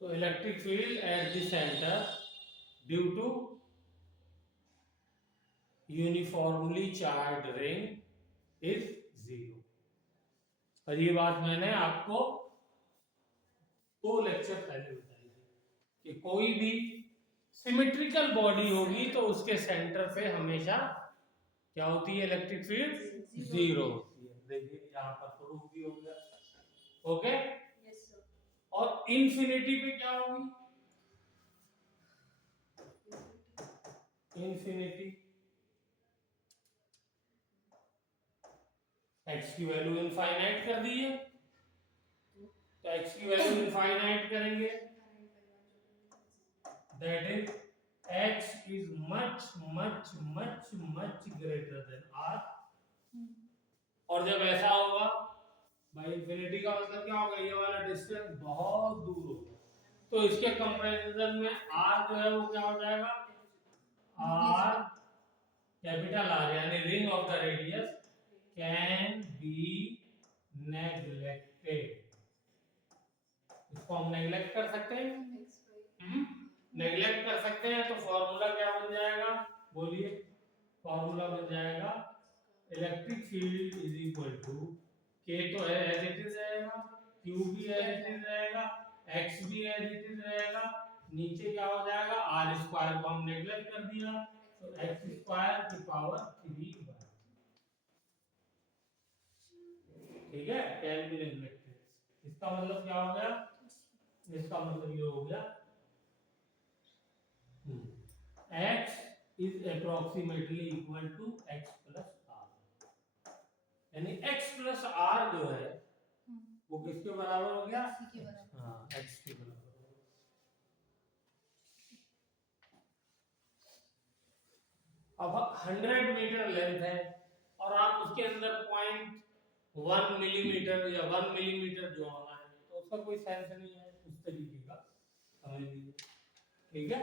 तो electric field at the centre due to uniformly charge ring is 0। और ये बात मैंने आपको 2 लेक्चर पहले बताई थी कि कोई भी सिमेट्रिकल बॉडी होगी तो उसके सेंटर पे हमेशा क्या होती है? इलेक्ट्रिक फील्ड 0 होती है। देखिए यहाँ पर प्रूफ भी हो गया। ओके। Yes sir. और इंफिनिटी पे क्या होगी? इंफिनिटी x की वैल्यू इनफाइनाइट कर दी है तो x की वैल्यू इनफाइनाइट करेंगे that is x is much much much much greater than r। और जब ऐसा होगा भाई इंफिनिटी का मतलब क्या होगा? ये वाला डिस्टेंस बहुत दूर होगा तो इसके कंपैरिजन में r जो है वो क्या हो जाएगा? r कैपिटल R यानी ring of the radius can be neglected. इसको हम नेग्लेक्ट कर सकते हैं? नेग्लेक्ट कर सकते हैं तो फॉर्मूला क्या बन जाएगा? बोलिए। फॉर्मूला बन जाएगा electric field is equal to k तो है एज इट इज रहेगा, q भी एज इट इज रहेगा, x भी एज इट इज रहेगा, नीचे क्या हो जाएगा? r स्क्वायर को हम नेग्लेक्ट कर दिया तो x स्क्वायर की पावर 3 ठीक है, कैन बी नेग्लेक्टेड। इसका मतलब क्या हो गया? इसका मतलब ये हो गया x is approximately equal to x plus r यानी x plus r जो है वो किसके बराबर हो गया? हाँ x के बराबर। अब 100 मीटर लेंथ है और आप उसके अंदर 0.1 मिलीमीटर या 1 मिलीमीटर जोड़ना है तो उसका कोई सेंस नहीं है। उस तरीके का समझ लीजिए। ठीक है,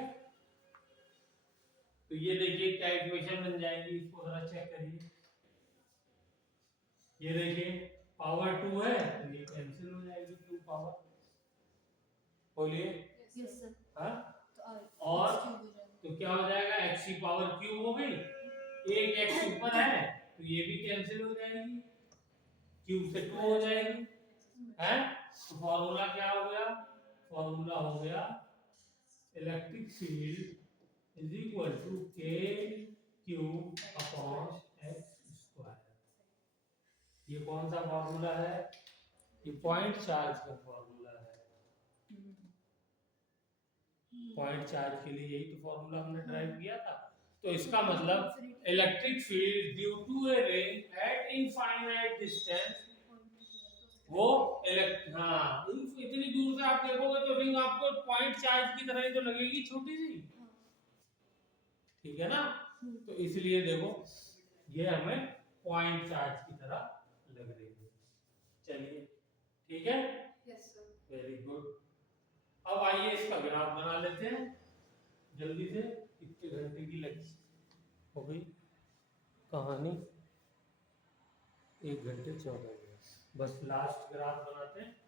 तो ये देखिए क्या इक्वेशन बन जाएगी, इसको जरा चेक करिए। ये देखिए पावर 2 है तो ये कैंसिल हो जाएगी 2 पावर। बोलिए। Yes sir. हाँ तो और तो क्या हो जाएगा? x की पावर क्यूब हो गई, एक x ऊपर है तो ये भी कैंसिल हो जाएगी, क्यूब से 2 हो जाएगी है। तो फॉर्मूला क्या हो गया? फॉर्मूला हो गया electric field is equal to k cube upon x square. ये कौन सा फॉर्मूला है? ये पॉइंट चार्ज का फॉर्मूला है। पॉइंट चार्ज के लिए यही तो फॉर्मूला हमने ड्राइव किया था। तो इसका मतलब electric field due to a ring at infinite distance वो इतनी दूर से आप देखोगे तो रिंग आपको पॉइंट चार्ज की तरह ही तो लगेगी, छोटी सी। ठीक है ना? तो इसलिए देखो ये हमें पॉइंट चार्ज की तरह लग रही है। चलिए ठीक है, यस सर। Very good. अब आइए इसका ग्राफ बना लेते हैं जल्दी से। कितने घंटे की लेक्चर हो गई? कहानी 1 घंटे 14 मिनट। बस लास्ट ग्राफ बनाते हैं।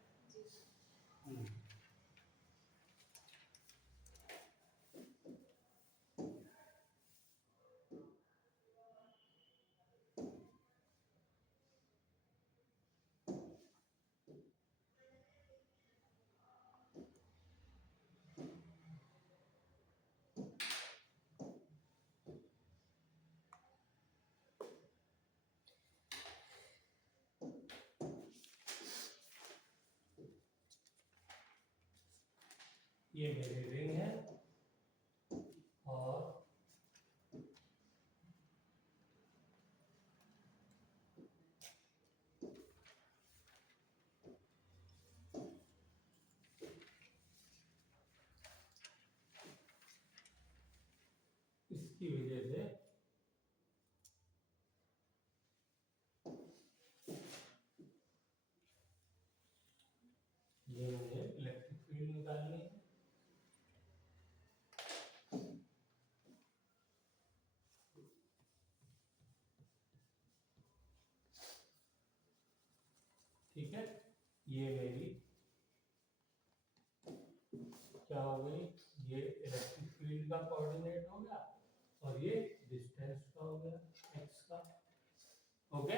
ये मेरी रिंग है और इसकी वजह से ये मेरी क्या हो गई, ये इलेक्ट्रिक फील्ड का कोऑर्डिनेट हो गया और ये डिस्टेंस का हो गया x का। ओके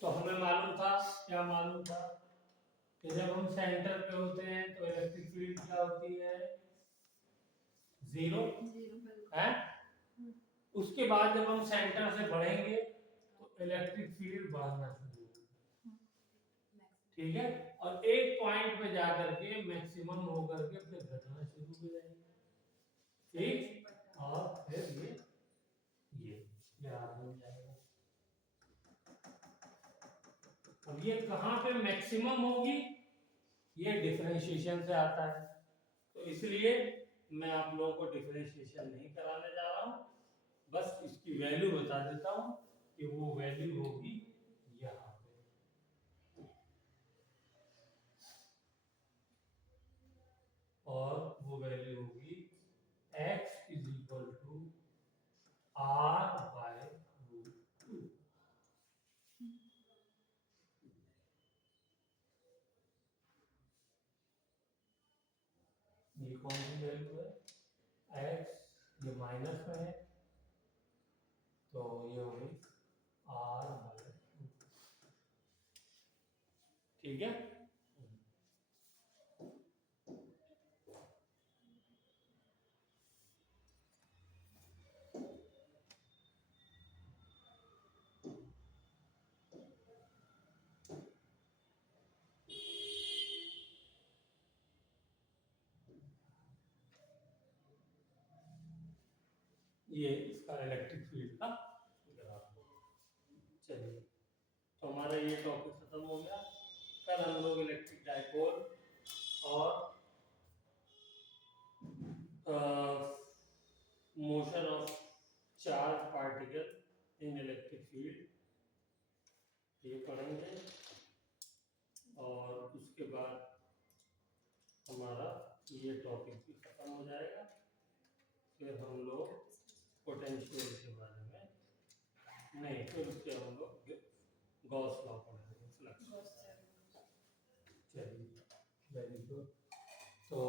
तो हमें मालूम था, क्या मालूम था कि जब हम सेंटर पे होते हैं तो इलेक्ट्रिक फील्ड क्या होती है, जीरो है। उसके बाद जब हम सेंटर से बढ़ेंगे तो इलेक्ट्रिक फील्ड बढ़ना शुरू होगी, ठीक है, और एक पॉइंट पे जाकर के मैक्सिमम होकर के फिर घटना शुरू हो जाएगी, ठीक, और फिर ये याद हो जाएगा। अब ये कहाँ पे मैक्सिमम होगी, ये डिफरेंशिएशन से आता है, तो इसलिए मैं आप लोगों को डिफरेंशिएशन नहीं कराने जा रहा हूँ, बस इसकी वैल्यू बता देता हूँ कि वो वैल्यू होगी यहाँ पे, और वो वैल्यू होगी x is equal to r by root 2। ये कौन सी वैल्यू है, x ये माइनस में है तो ये होगी r बाय 2, ठीक है। ये इसका इलेक्ट्रिक फील्ड का ग्राफ। चलिए तो हमारा ये टॉपिक खत्म हो गया। कल हम लोग इलेक्ट्रिक डाइपोल और motion of charge particle in electric field ये पढ़ेंगे, और उसके बाद हमारा ये टॉपिक भी खत्म हो जाएगा। फिर हम लोग पोटेंशियल के बारे में नहीं, फिर उसके हम लोग गॉस लॉ पढ़ेंगे, फ्लक्स। चलिए वेरी गुड। तो